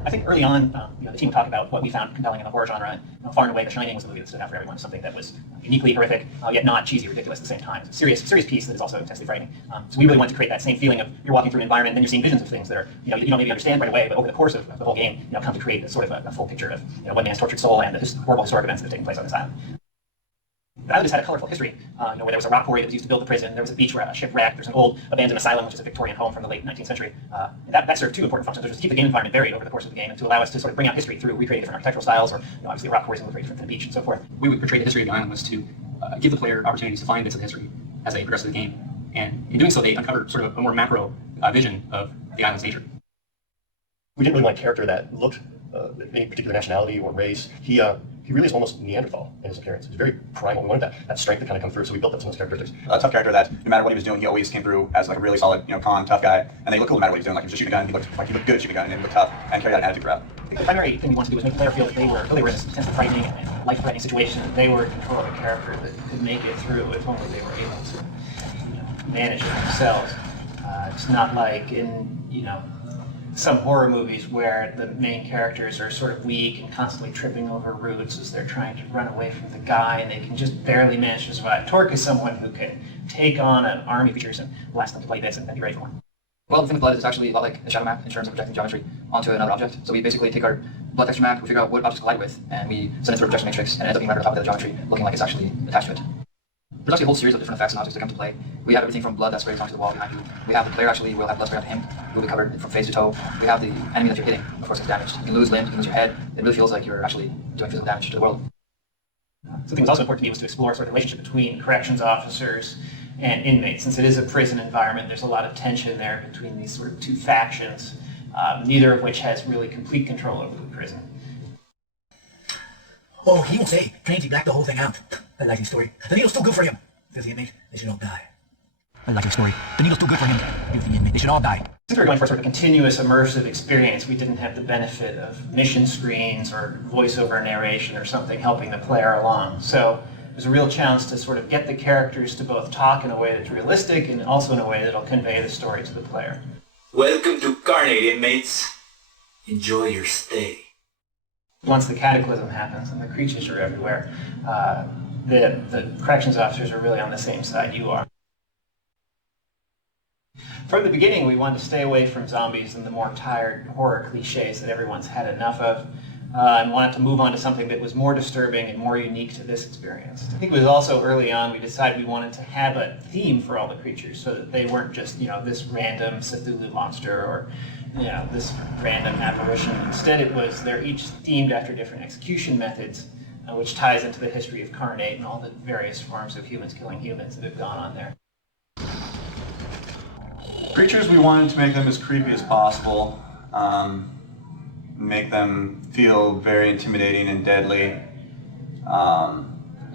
I think early on, the team would talk about what we found compelling in the horror genre. Far and away, The Shining was the movie that stood out for everyone. Something that was uniquely horrific, yet not cheesy or ridiculous at the same time. It's a serious piece that is also intensely frightening. So we really wanted to create that same feeling of you're walking through an environment and then you're seeing visions of things that are, you don't maybe understand right away, but over the course of the whole game, come to create a sort of a full picture of one man's tortured soul and the horrible historic events that have taken place on this island. The island has had a colorful history, where there was a rock quarry that was used to build the prison. There was a beach shipwreck. There's an old abandoned asylum, which is a Victorian home from the late 19th century. And that served two important functions, which was to keep the game environment varied over the course of the game and to allow us to sort of bring out history through recreating different architectural styles, or obviously a rock quarry is very different than a beach and so forth. We would portray the history of the island was to give the player opportunities to find bits of the history as they progress through the game. And in doing so, they uncover sort of a more macro vision of the island's nature. We didn't really want a character that looked any particular nationality or race. He really is almost Neanderthal in his appearance. He's very primal. We wanted that strength to kind of come through, so we built up some of those characteristics. A tough character that, no matter what he was doing, he always came through as like a really solid, calm, tough guy. And they looked cool no matter what he was doing. Like he was just shooting a gun, he looked good at shooting a gun, and he looked tough, and carried out an attitude throughout. The primary thing we wanted to do was make the player feel that they were in this intensely frightening and life-threatening situation, that they were in control of a character that could make it through if only they were able to manage it themselves. It's not like in, some horror movies where the main characters are sort of weak and constantly tripping over roots as they're trying to run away from the guy, and they can just barely manage to survive. Torque is someone who can take on an army of creatures and blast them to play bits and be ready for one. Well, the thing with Blood is actually a lot like a shadow map in terms of projecting geometry onto another object. So we basically take our Blood texture map, we figure out what objects collide with, and we send it through a projection matrix, and it ends up being right on top of the other geometry, looking like it's actually attached to it. There's actually a whole series of different effects and objects that come to play. We have everything from blood that sprays onto the wall behind you. We have the player actually will have blood spray onto him. You'll be covered from face to toe. We have the enemy that you're hitting, of course, gets damaged. You can lose limbs, you can lose your head. It really feels like you're actually doing physical damage to the world. Something that was also important to me was to explore sort of the relationship between corrections officers and inmates. Since it is a prison environment, there's a lot of tension there between these sort of two factions, neither of which has really complete control over the prison. Oh, he will say, Clancy blacked the whole thing out. I like his story. The needle's too good for him. Says the inmate, they should all die. I like your story. The needle's too good for him. Says the inmate, they should all die. Since we were going for a sort of continuous immersive experience, we didn't have the benefit of mission screens or voiceover narration or something helping the player along. So it was a real challenge to sort of get the characters to both talk in a way that's realistic and also in a way that'll convey the story to the player. Welcome to Carnate, inmates. Enjoy your stay. Once the cataclysm happens and the creatures are everywhere, the corrections officers are really on the same side you are. From the beginning, we wanted to stay away from zombies and the more tired horror cliches that everyone's had enough of, and wanted to move on to something that was more disturbing and more unique to this experience. I think it was also early on we decided we wanted to have a theme for all the creatures so that they weren't just, this random Cthulhu monster or this random apparition. Instead, it was they're each themed after different execution methods, which ties into the history of Carnate and all the various forms of humans killing humans that have gone on there. Creatures, we wanted to make them as creepy as possible, make them feel very intimidating and deadly.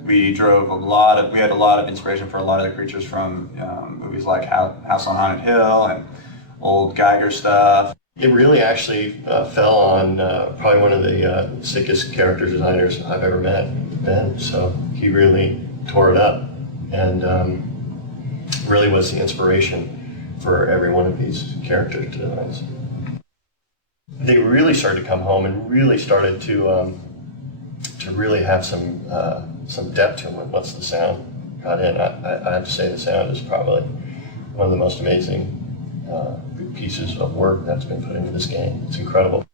We had a lot of inspiration for a lot of the creatures from movies like House on Haunted Hill and old Geiger stuff. It really actually fell on probably one of the sickest character designers I've ever met, Ben. So he really tore it up and really was the inspiration for every one of these character designs. They really started to come home and really started to really have some depth to them once the sound got in. I have to say the sound is probably one of the most amazing pieces of work that's been put into this game. It's incredible.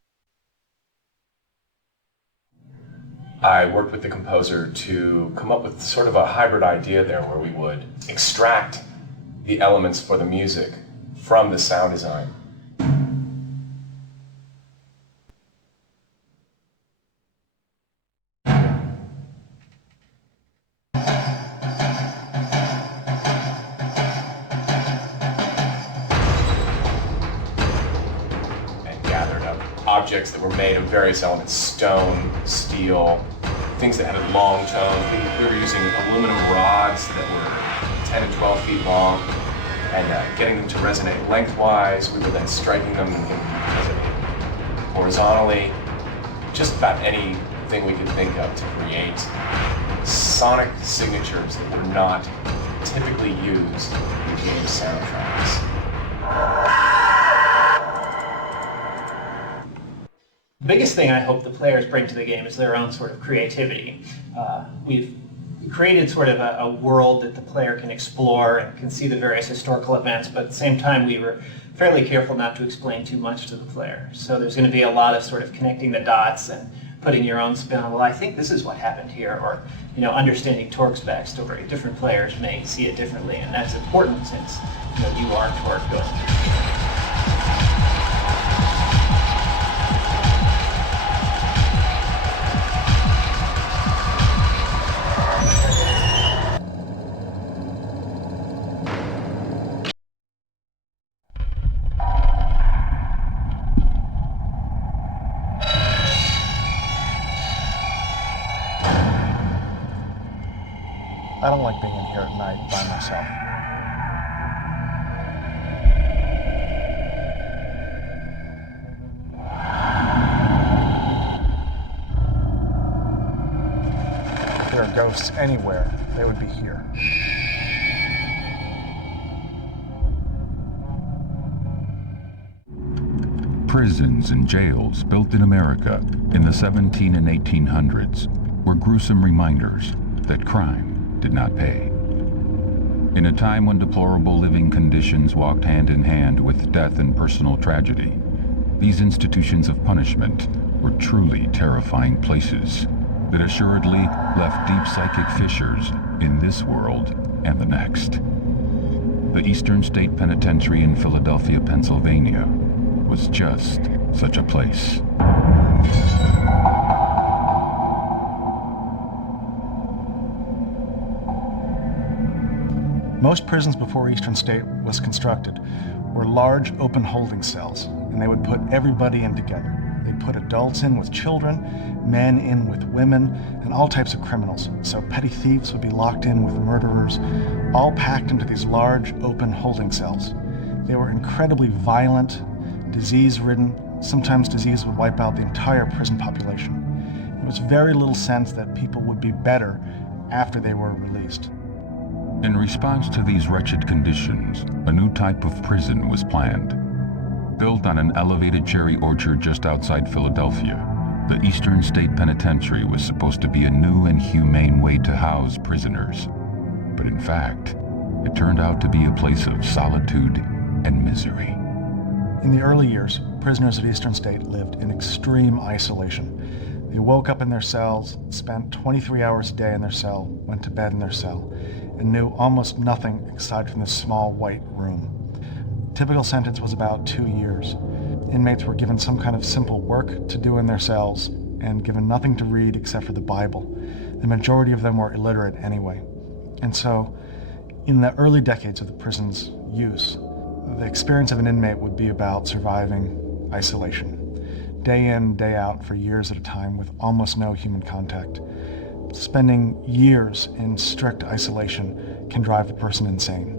I worked with the composer to come up with sort of a hybrid idea there where we would extract the elements for the music from the sound design. Objects that were made of various elements, stone, steel, things that had a long tone. We were using aluminum rods that were 10 and 12 feet long and getting them to resonate lengthwise. We were then striking them and horizontally, just about anything we could think of to create sonic signatures that were not typically used in game soundtracks. The biggest thing I hope the players bring to the game is their own sort of creativity. We've created sort of a world that the player can explore and can see the various historical events, but at the same time we were fairly careful not to explain too much to the player. So there's going to be a lot of sort of connecting the dots and putting your own spin on, well, I think this is what happened here, or understanding Torque's backstory. Different players may see it differently, and that's important since you are Torque going through. I don't like being in here at night by myself. If there are ghosts anywhere, they would be here. Prisons and jails built in America in the 17 and 1800s were gruesome reminders that crime did not pay. In a time when deplorable living conditions walked hand in hand with death and personal tragedy, these institutions of punishment were truly terrifying places that assuredly left deep psychic fissures in this world and the next. The Eastern State Penitentiary in Philadelphia, Pennsylvania, was just such a place. Most prisons before Eastern State was constructed were large open holding cells, and they would put everybody in together. They'd put adults in with children, men in with women, and all types of criminals. So petty thieves would be locked in with murderers, all packed into these large open holding cells. They were incredibly violent, disease-ridden. Sometimes disease would wipe out the entire prison population. There was very little sense that people would be better after they were released. In response to these wretched conditions, a new type of prison was planned. Built on an elevated cherry orchard just outside Philadelphia, the Eastern State Penitentiary was supposed to be a new and humane way to house prisoners. But in fact, it turned out to be a place of solitude and misery. In the early years, prisoners at Eastern State lived in extreme isolation. They woke up in their cells, spent 23 hours a day in their cell, went to bed in their cell, and knew almost nothing aside from this small white room. Typical sentence was about 2 years. Inmates were given some kind of simple work to do in their cells and given nothing to read except for the Bible. The majority of them were illiterate anyway. And so, in the early decades of the prison's use, the experience of an inmate would be about surviving isolation. Day in, day out for years at a time with almost no human contact. Spending years in strict isolation can drive a person insane.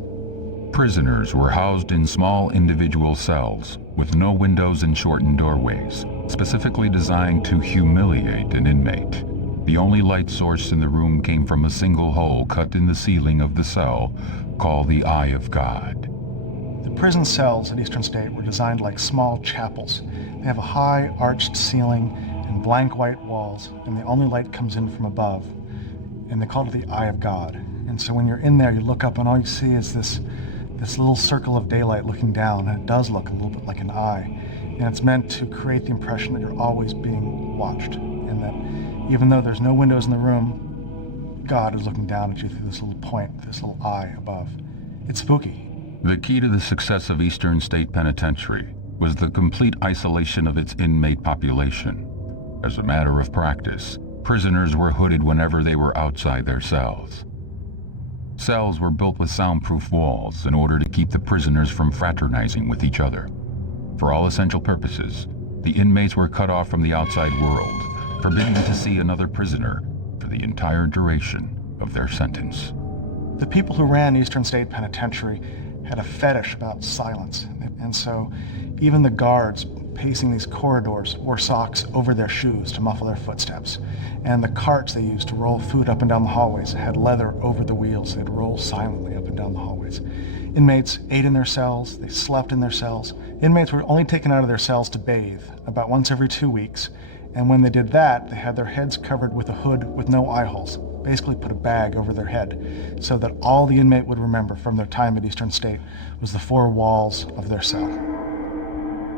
Prisoners were housed in small individual cells with no windows and shortened doorways, specifically designed to humiliate an inmate. The only light source in the room came from a single hole cut in the ceiling of the cell, called the Eye of God. The prison cells at Eastern State were designed like small chapels. They have a high arched ceiling and blank white walls, and the only light comes in from above, and they call it the Eye of God. And so when you're in there, you look up and all you see is this little circle of daylight looking down, and it does look a little bit like an eye. And it's meant to create the impression that you're always being watched, and that even though there's no windows in the room, God is looking down at you through this little point, this little eye above. It's spooky. The key to the success of Eastern State Penitentiary was the complete isolation of its inmate population. As a matter of practice, prisoners were hooded whenever they were outside their cells. Cells were built with soundproof walls in order to keep the prisoners from fraternizing with each other. For all essential purposes, the inmates were cut off from the outside world, forbidden to see another prisoner for the entire duration of their sentence. The people who ran Eastern State Penitentiary had a fetish about silence, and so even the guards pacing these corridors wore socks over their shoes to muffle their footsteps. And the carts they used to roll food up and down the hallways had leather over the wheels. They'd roll silently up and down the hallways. Inmates ate in their cells. They slept in their cells. Inmates were only taken out of their cells to bathe about once every 2 weeks. And when they did that, they had their heads covered with a hood with no eye holes. Basically put a bag over their head so that all the inmate would remember from their time at Eastern State was the 4 walls of their cell.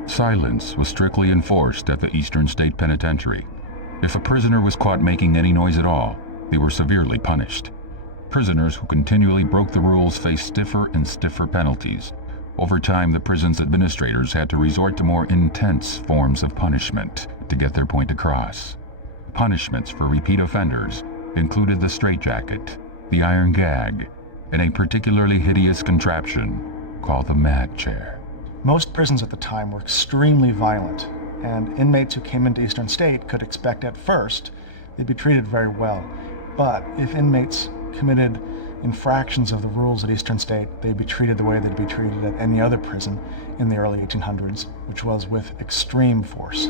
Silence was strictly enforced at the Eastern State Penitentiary. If a prisoner was caught making any noise at all, they were severely punished. Prisoners who continually broke the rules faced stiffer and stiffer penalties. Over time, the prison's administrators had to resort to more intense forms of punishment to get their point across. Punishments for repeat offenders included the straitjacket, the iron gag, and a particularly hideous contraption called the mad chair. Most prisons at the time were extremely violent, and inmates who came into Eastern State could expect at first they'd be treated very well. But if inmates committed infractions of the rules at Eastern State, they'd be treated the way they'd be treated at any other prison in the early 1800s, which was with extreme force.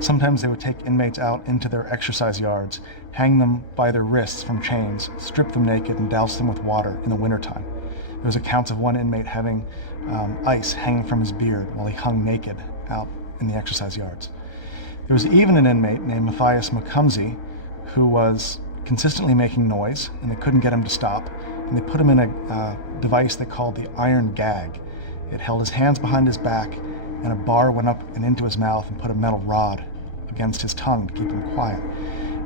Sometimes they would take inmates out into their exercise yards, hang them by their wrists from chains, strip them naked, and douse them with water in the wintertime. There was accounts of one inmate having ice hanging from his beard while he hung naked out in the exercise yards. There was even an inmate named Matthias Macumsey who was consistently making noise, and they couldn't get him to stop, and they put him in a device they called the iron gag. It held his hands behind his back, and a bar went up and into his mouth and put a metal rod against his tongue to keep him quiet.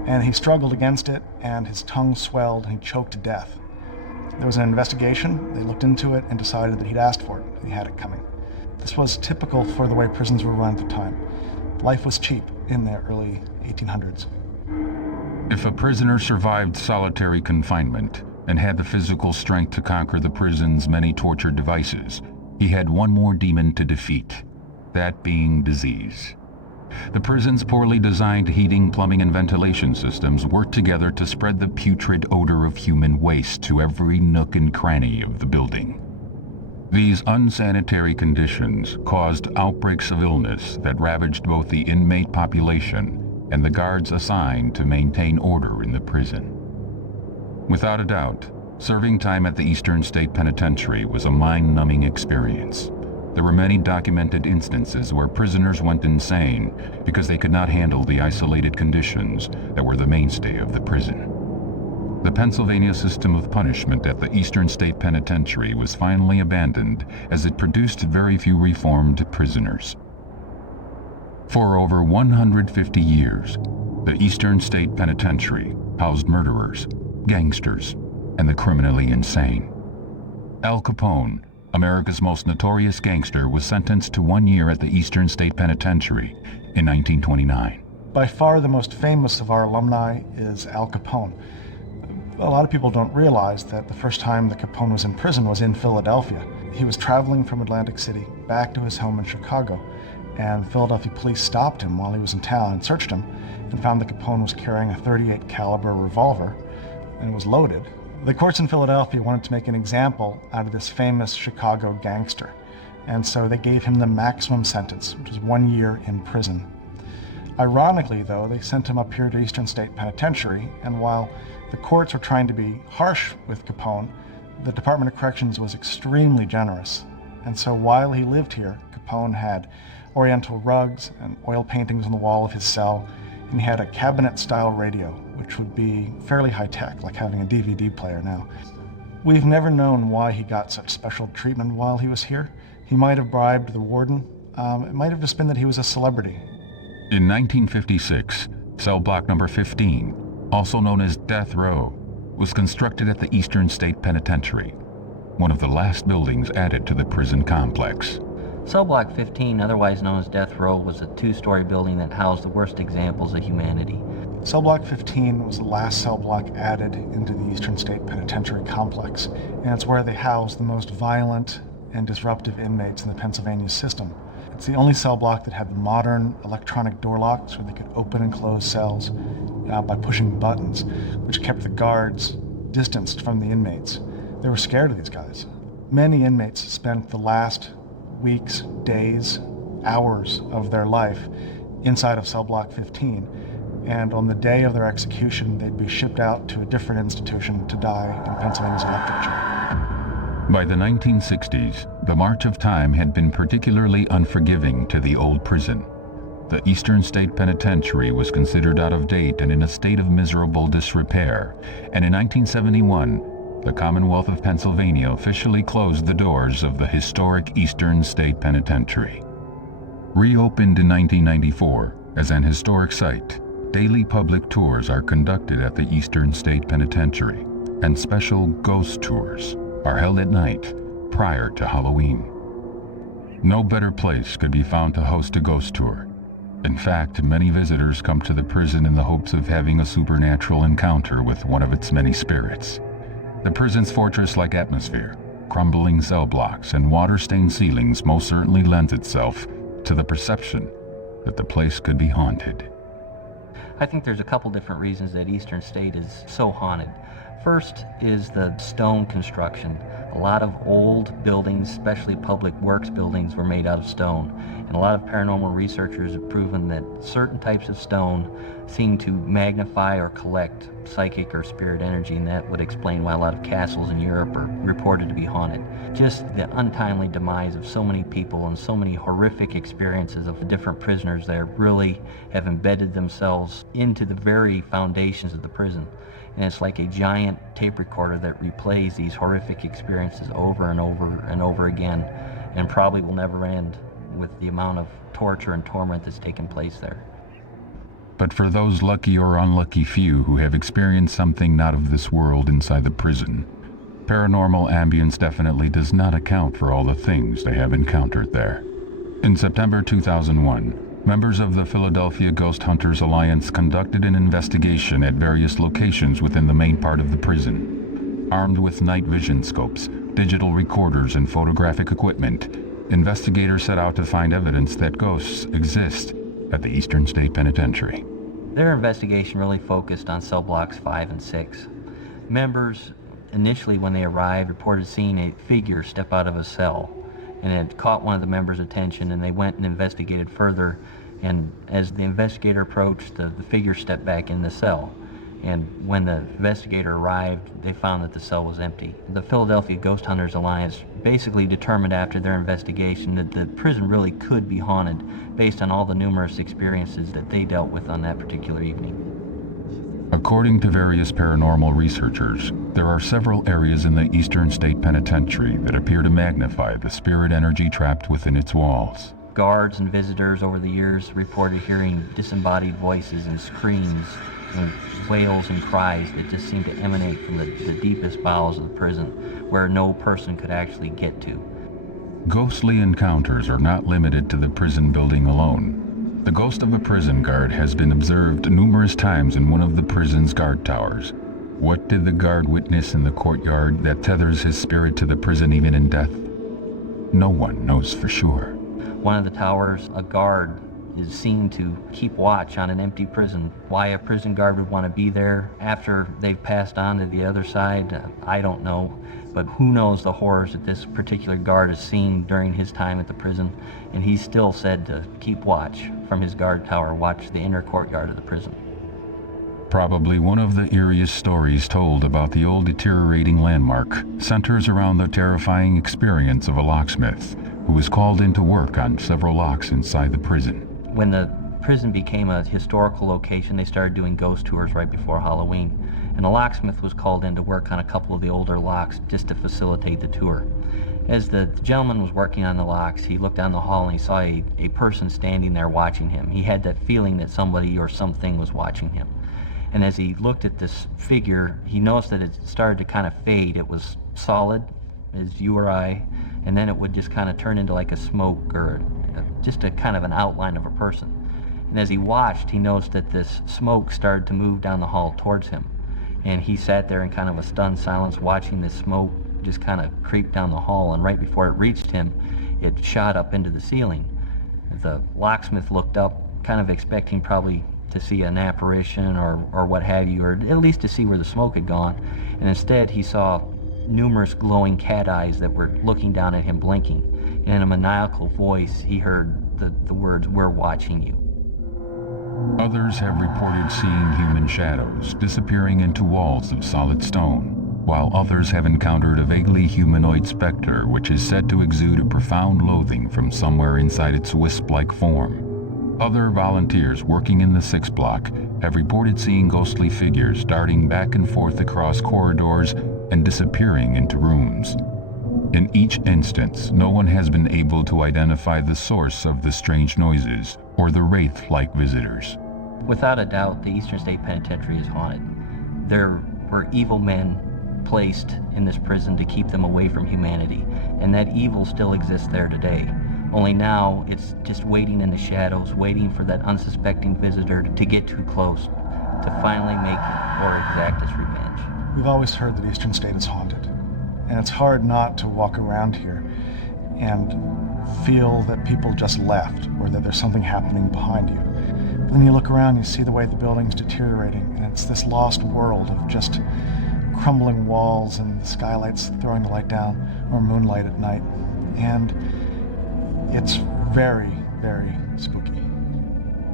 And he struggled against it, and his tongue swelled, and he choked to death. There was an investigation. They looked into it and decided that he'd asked for it, and he had it coming. This was typical for the way prisons were run at the time. Life was cheap in the early 1800s. If a prisoner survived solitary confinement and had the physical strength to conquer the prison's many torture devices, he had one more demon to defeat, that being disease. The prison's poorly designed heating, plumbing, and ventilation systems worked together to spread the putrid odor of human waste to every nook and cranny of the building. These unsanitary conditions caused outbreaks of illness that ravaged both the inmate population and the guards assigned to maintain order in the prison. Without a doubt, serving time at the Eastern State Penitentiary was a mind-numbing experience. There were many documented instances where prisoners went insane because they could not handle the isolated conditions that were the mainstay of the prison. The Pennsylvania system of punishment at the Eastern State Penitentiary was finally abandoned as it produced very few reformed prisoners. For over 150 years, the Eastern State Penitentiary housed murderers, gangsters, and the criminally insane. Al Capone, America's most notorious gangster, was sentenced to 1 year at the Eastern State Penitentiary in 1929. By far the most famous of our alumni is Al Capone. A lot of people don't realize that the first time that Capone was in prison was in Philadelphia. He was traveling from Atlantic City back to his home in Chicago, and Philadelphia police stopped him while he was in town and searched him and found that Capone was carrying a .38 caliber revolver and it was loaded. The courts in Philadelphia wanted to make an example out of this famous Chicago gangster, and so they gave him the maximum sentence, which is 1 year in prison. Ironically, though, they sent him up here to Eastern State Penitentiary, and while the courts were trying to be harsh with Capone, the Department of Corrections was extremely generous. And so while he lived here, Capone had oriental rugs and oil paintings on the wall of his cell, and he had a cabinet-style radio, which would be fairly high-tech, like having a DVD player now. We've never known why he got such special treatment while he was here. He might have bribed the warden. It might have just been that he was a celebrity. In 1956, cell block number 15, also known as Death Row, was constructed at the Eastern State Penitentiary, one of the last buildings added to the prison complex. Cell Block 15, otherwise known as Death Row, was a 2-story building that housed the worst examples of humanity. Cell Block 15 was the last cell block added into the Eastern State Penitentiary complex, and it's where they housed the most violent and disruptive inmates in the Pennsylvania system. It's the only cell block that had modern electronic door locks where they could open and close cells by pushing buttons, which kept the guards distanced from the inmates. They were scared of these guys. Many inmates spent the last weeks, days, hours of their life inside of cell block 15, and on the day of their execution, they'd be shipped out to a different institution to die in Pennsylvania's electric chair. By the 1960s, the march of time had been particularly unforgiving to the old prison. The Eastern State Penitentiary was considered out of date and in a state of miserable disrepair, and in 1971, the Commonwealth of Pennsylvania officially closed the doors of the historic Eastern State Penitentiary. Reopened in 1994 as an historic site, daily public tours are conducted at the Eastern State Penitentiary, and special ghost tours are held at night prior to Halloween. No better place could be found to host a ghost tour. In fact, many visitors come to the prison in the hopes of having a supernatural encounter with one of its many spirits. The prison's fortress-like atmosphere, crumbling cell blocks, and water-stained ceilings most certainly lends itself to the perception that the place could be haunted. I think there's a couple different reasons that Eastern State is so haunted. First is the stone construction. A lot of old buildings, especially public works buildings, were made out of stone. And a lot of paranormal researchers have proven that certain types of stone seem to magnify or collect psychic or spirit energy, and that would explain why a lot of castles in Europe are reported to be haunted. Just the untimely demise of so many people and so many horrific experiences of the different prisoners there really have embedded themselves into the very foundations of the prison. And it's like a giant tape recorder that replays these horrific experiences over and over and over again, and probably will never end with the amount of torture and torment that's taken place there. But for those lucky or unlucky few who have experienced something not of this world inside the prison, paranormal ambience definitely does not account for all the things they have encountered there. In September 2001, members of the Philadelphia Ghost Hunters Alliance conducted an investigation at various locations within the main part of the prison. Armed with night vision scopes, digital recorders, and photographic equipment, investigators set out to find evidence that ghosts exist at the Eastern State Penitentiary. Their investigation really focused on cell blocks 5 and 6. Members, initially when they arrived, reported seeing a figure step out of a cell, and it caught one of the members' attention, and they went and investigated further, and as the investigator approached, the figure stepped back in the cell. And when the investigator arrived, they found that the cell was empty. The Philadelphia Ghost Hunters Alliance basically determined after their investigation that the prison really could be haunted based on all the numerous experiences that they dealt with on that particular evening. According to various paranormal researchers, there are several areas in the Eastern State Penitentiary that appear to magnify the spirit energy trapped within its walls. Guards and visitors over the years reported hearing disembodied voices and screams and wails and cries that just seem to emanate from the deepest bowels of the prison, where no person could actually get to. Ghostly encounters are not limited to the prison building alone. The ghost of a prison guard has been observed numerous times in one of the prison's guard towers. What did the guard witness in the courtyard that tethers his spirit to the prison even in death? No one knows for sure. One of the towers, a guard is seen to keep watch on an empty prison. Why a prison guard would want to be there after they've passed on to the other side, I don't know. But who knows the horrors that this particular guard has seen during his time at the prison. And he's still said to keep watch from his guard tower, watch the inner courtyard of the prison. Probably one of the eeriest stories told about the old deteriorating landmark centers around the terrifying experience of a locksmith who was called in to work on several locks inside the prison. When the prison became a historical location, they started doing ghost tours right before Halloween. And a locksmith was called in to work on a couple of the older locks just to facilitate the tour. As the gentleman was working on the locks, he looked down the hall and he saw a person standing there watching him. He had that feeling that somebody or something was watching him. And as he looked at this figure, he noticed that it started to kind of fade. It was solid as you or I, and then it would just kind of turn into like a smoke or just a kind of an outline of a person. And as he watched, he noticed that this smoke started to move down the hall towards him. And he sat there in kind of a stunned silence watching this smoke just kind of creep down the hall, and right before it reached him, it shot up into the ceiling. The locksmith looked up, kind of expecting probably to see an apparition or what have you, or at least to see where the smoke had gone. And instead, he saw numerous glowing cat eyes that were looking down at him, blinking. And in a maniacal voice, he heard, the words, "We're watching you." Others have reported seeing human shadows disappearing into walls of solid stone, while others have encountered a vaguely humanoid specter which is said to exude a profound loathing from somewhere inside its wisp-like form. Other volunteers working in the 6th block have reported seeing ghostly figures darting back and forth across corridors and disappearing into rooms. In each instance, no one has been able to identify the source of the strange noises or the wraith-like visitors. Without a doubt, the Eastern State Penitentiary is haunted. There were evil men placed in this prison to keep them away from humanity, and that evil still exists there today. Only now, it's just waiting in the shadows, waiting for that unsuspecting visitor to get too close, to finally make or exact its revenge. We've always heard that Eastern State is haunted, and it's hard not to walk around here and feel that people just left, or that there's something happening behind you. But then you look around, you see the way the building's deteriorating, and it's this lost world of just crumbling walls and skylights throwing the light down, or moonlight at night. And it's very, very spooky.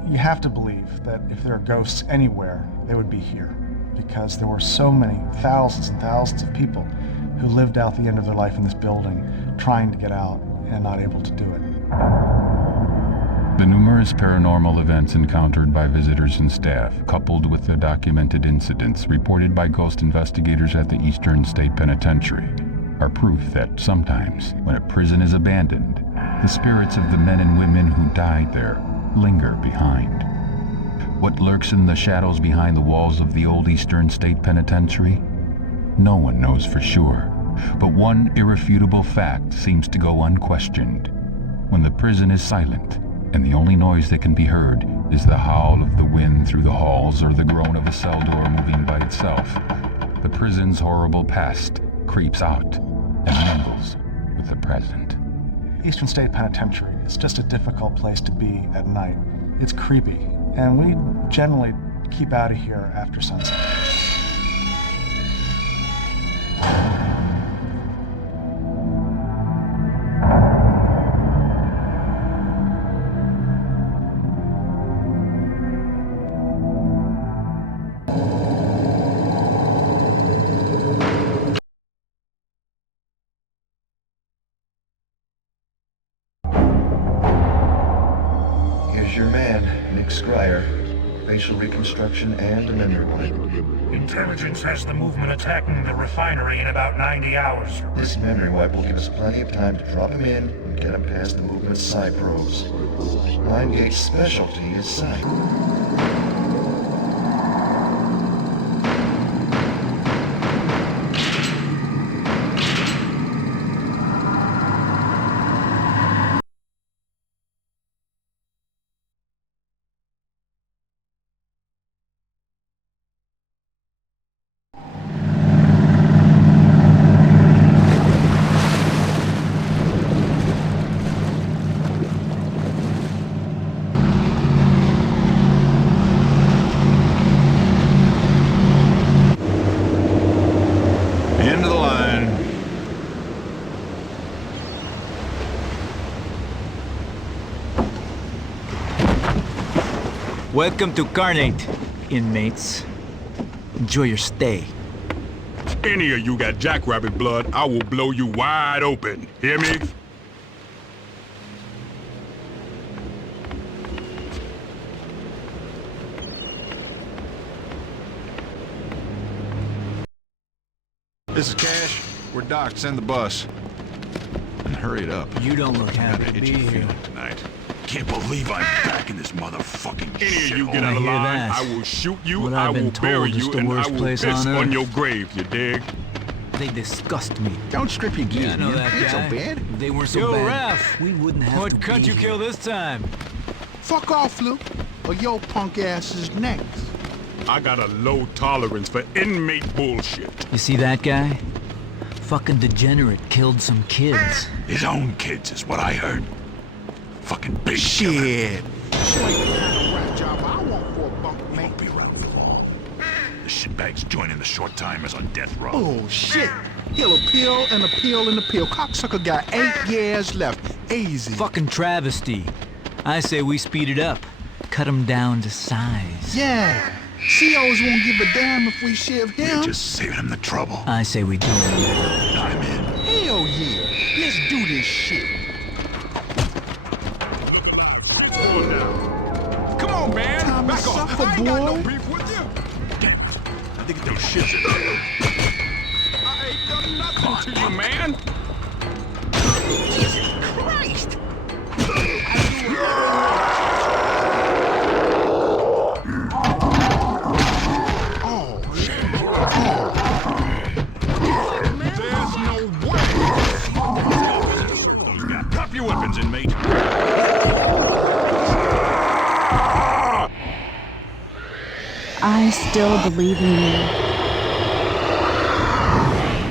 You have to believe that if there are ghosts anywhere, they would be here, because there were so many, thousands and thousands of people who lived out the end of their life in this building, trying to get out and not able to do it. The numerous paranormal events encountered by visitors and staff, coupled with the documented incidents reported by ghost investigators at the Eastern State Penitentiary, are proof that sometimes, when a prison is abandoned, the spirits of the men and women who died there linger behind. What lurks in the shadows behind the walls of the old Eastern State Penitentiary? No one knows for sure, but one irrefutable fact seems to go unquestioned. When the prison is silent, and the only noise that can be heard is the howl of the wind through the halls or the groan of a cell door moving by itself, the prison's horrible past creeps out and mingles with the present. Eastern State Penitentiary is just a difficult place to be at night. It's creepy, and we generally keep out of here after sunset. Your man, Nick Scryer. Facial reconstruction and a memory wipe. Intelligence has the movement attacking the refinery in about 90 hours. This memory wipe will give us plenty of time to drop him in and get him past the movement psi probes. Limegate's specialty is sight. End of the line. Welcome to Carnate, inmates. Enjoy your stay. If any of you got jackrabbit blood, I will blow you wide open. Hear me? This is Cash. We're Doc. Send the bus. And hurry it up. You don't look happy to be here. Tonight. Can't believe I'm back in this motherfucking Any shit. of you get out I of hear line, that. I will shoot you, What I I've been will bury told is you, the and I worst will place piss on on earth. your grave, you dig? They disgust me. Don't strip your gear, Yeah, I know man. that Ain't so guy. bad. If they weren't so Yo, bad, Raph. we wouldn't have What to cunt be you here. kill this time? Fuck off, Luke, or your punk ass is next. I got a low tolerance for inmate bullshit. You see that guy? Fucking degenerate killed some kids. His own kids is what I heard. Fucking big shit. The shitbag's joining the short timers on death row. Oh, shit. He'll appeal and appeal and appeal. Cocksucker got 8 years left. Easy. Fucking travesty. I say we speed it up. Cut him down to size. Yeah. COs won't give a damn if we shiv him. We're just saving him the trouble. I say we do it. I'm in. Hell yeah. Let's do this shit. Come on, man. Time Back to off. suffer, I ain't got no boy. beef with you. Damn it. I think those shits in there. I ain't done nothing to you, man. Jesus Christ. There's no way. Drop your weapons, inmate. I still believe in you.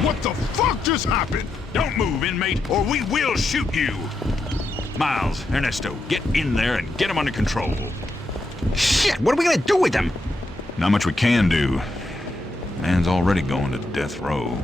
What the fuck just happened? Don't move, inmate, or we will shoot you. Miles, Ernesto, get in there and get him under control. Shit, what are we gonna do with him? Not much we can do. Man's already going to death row.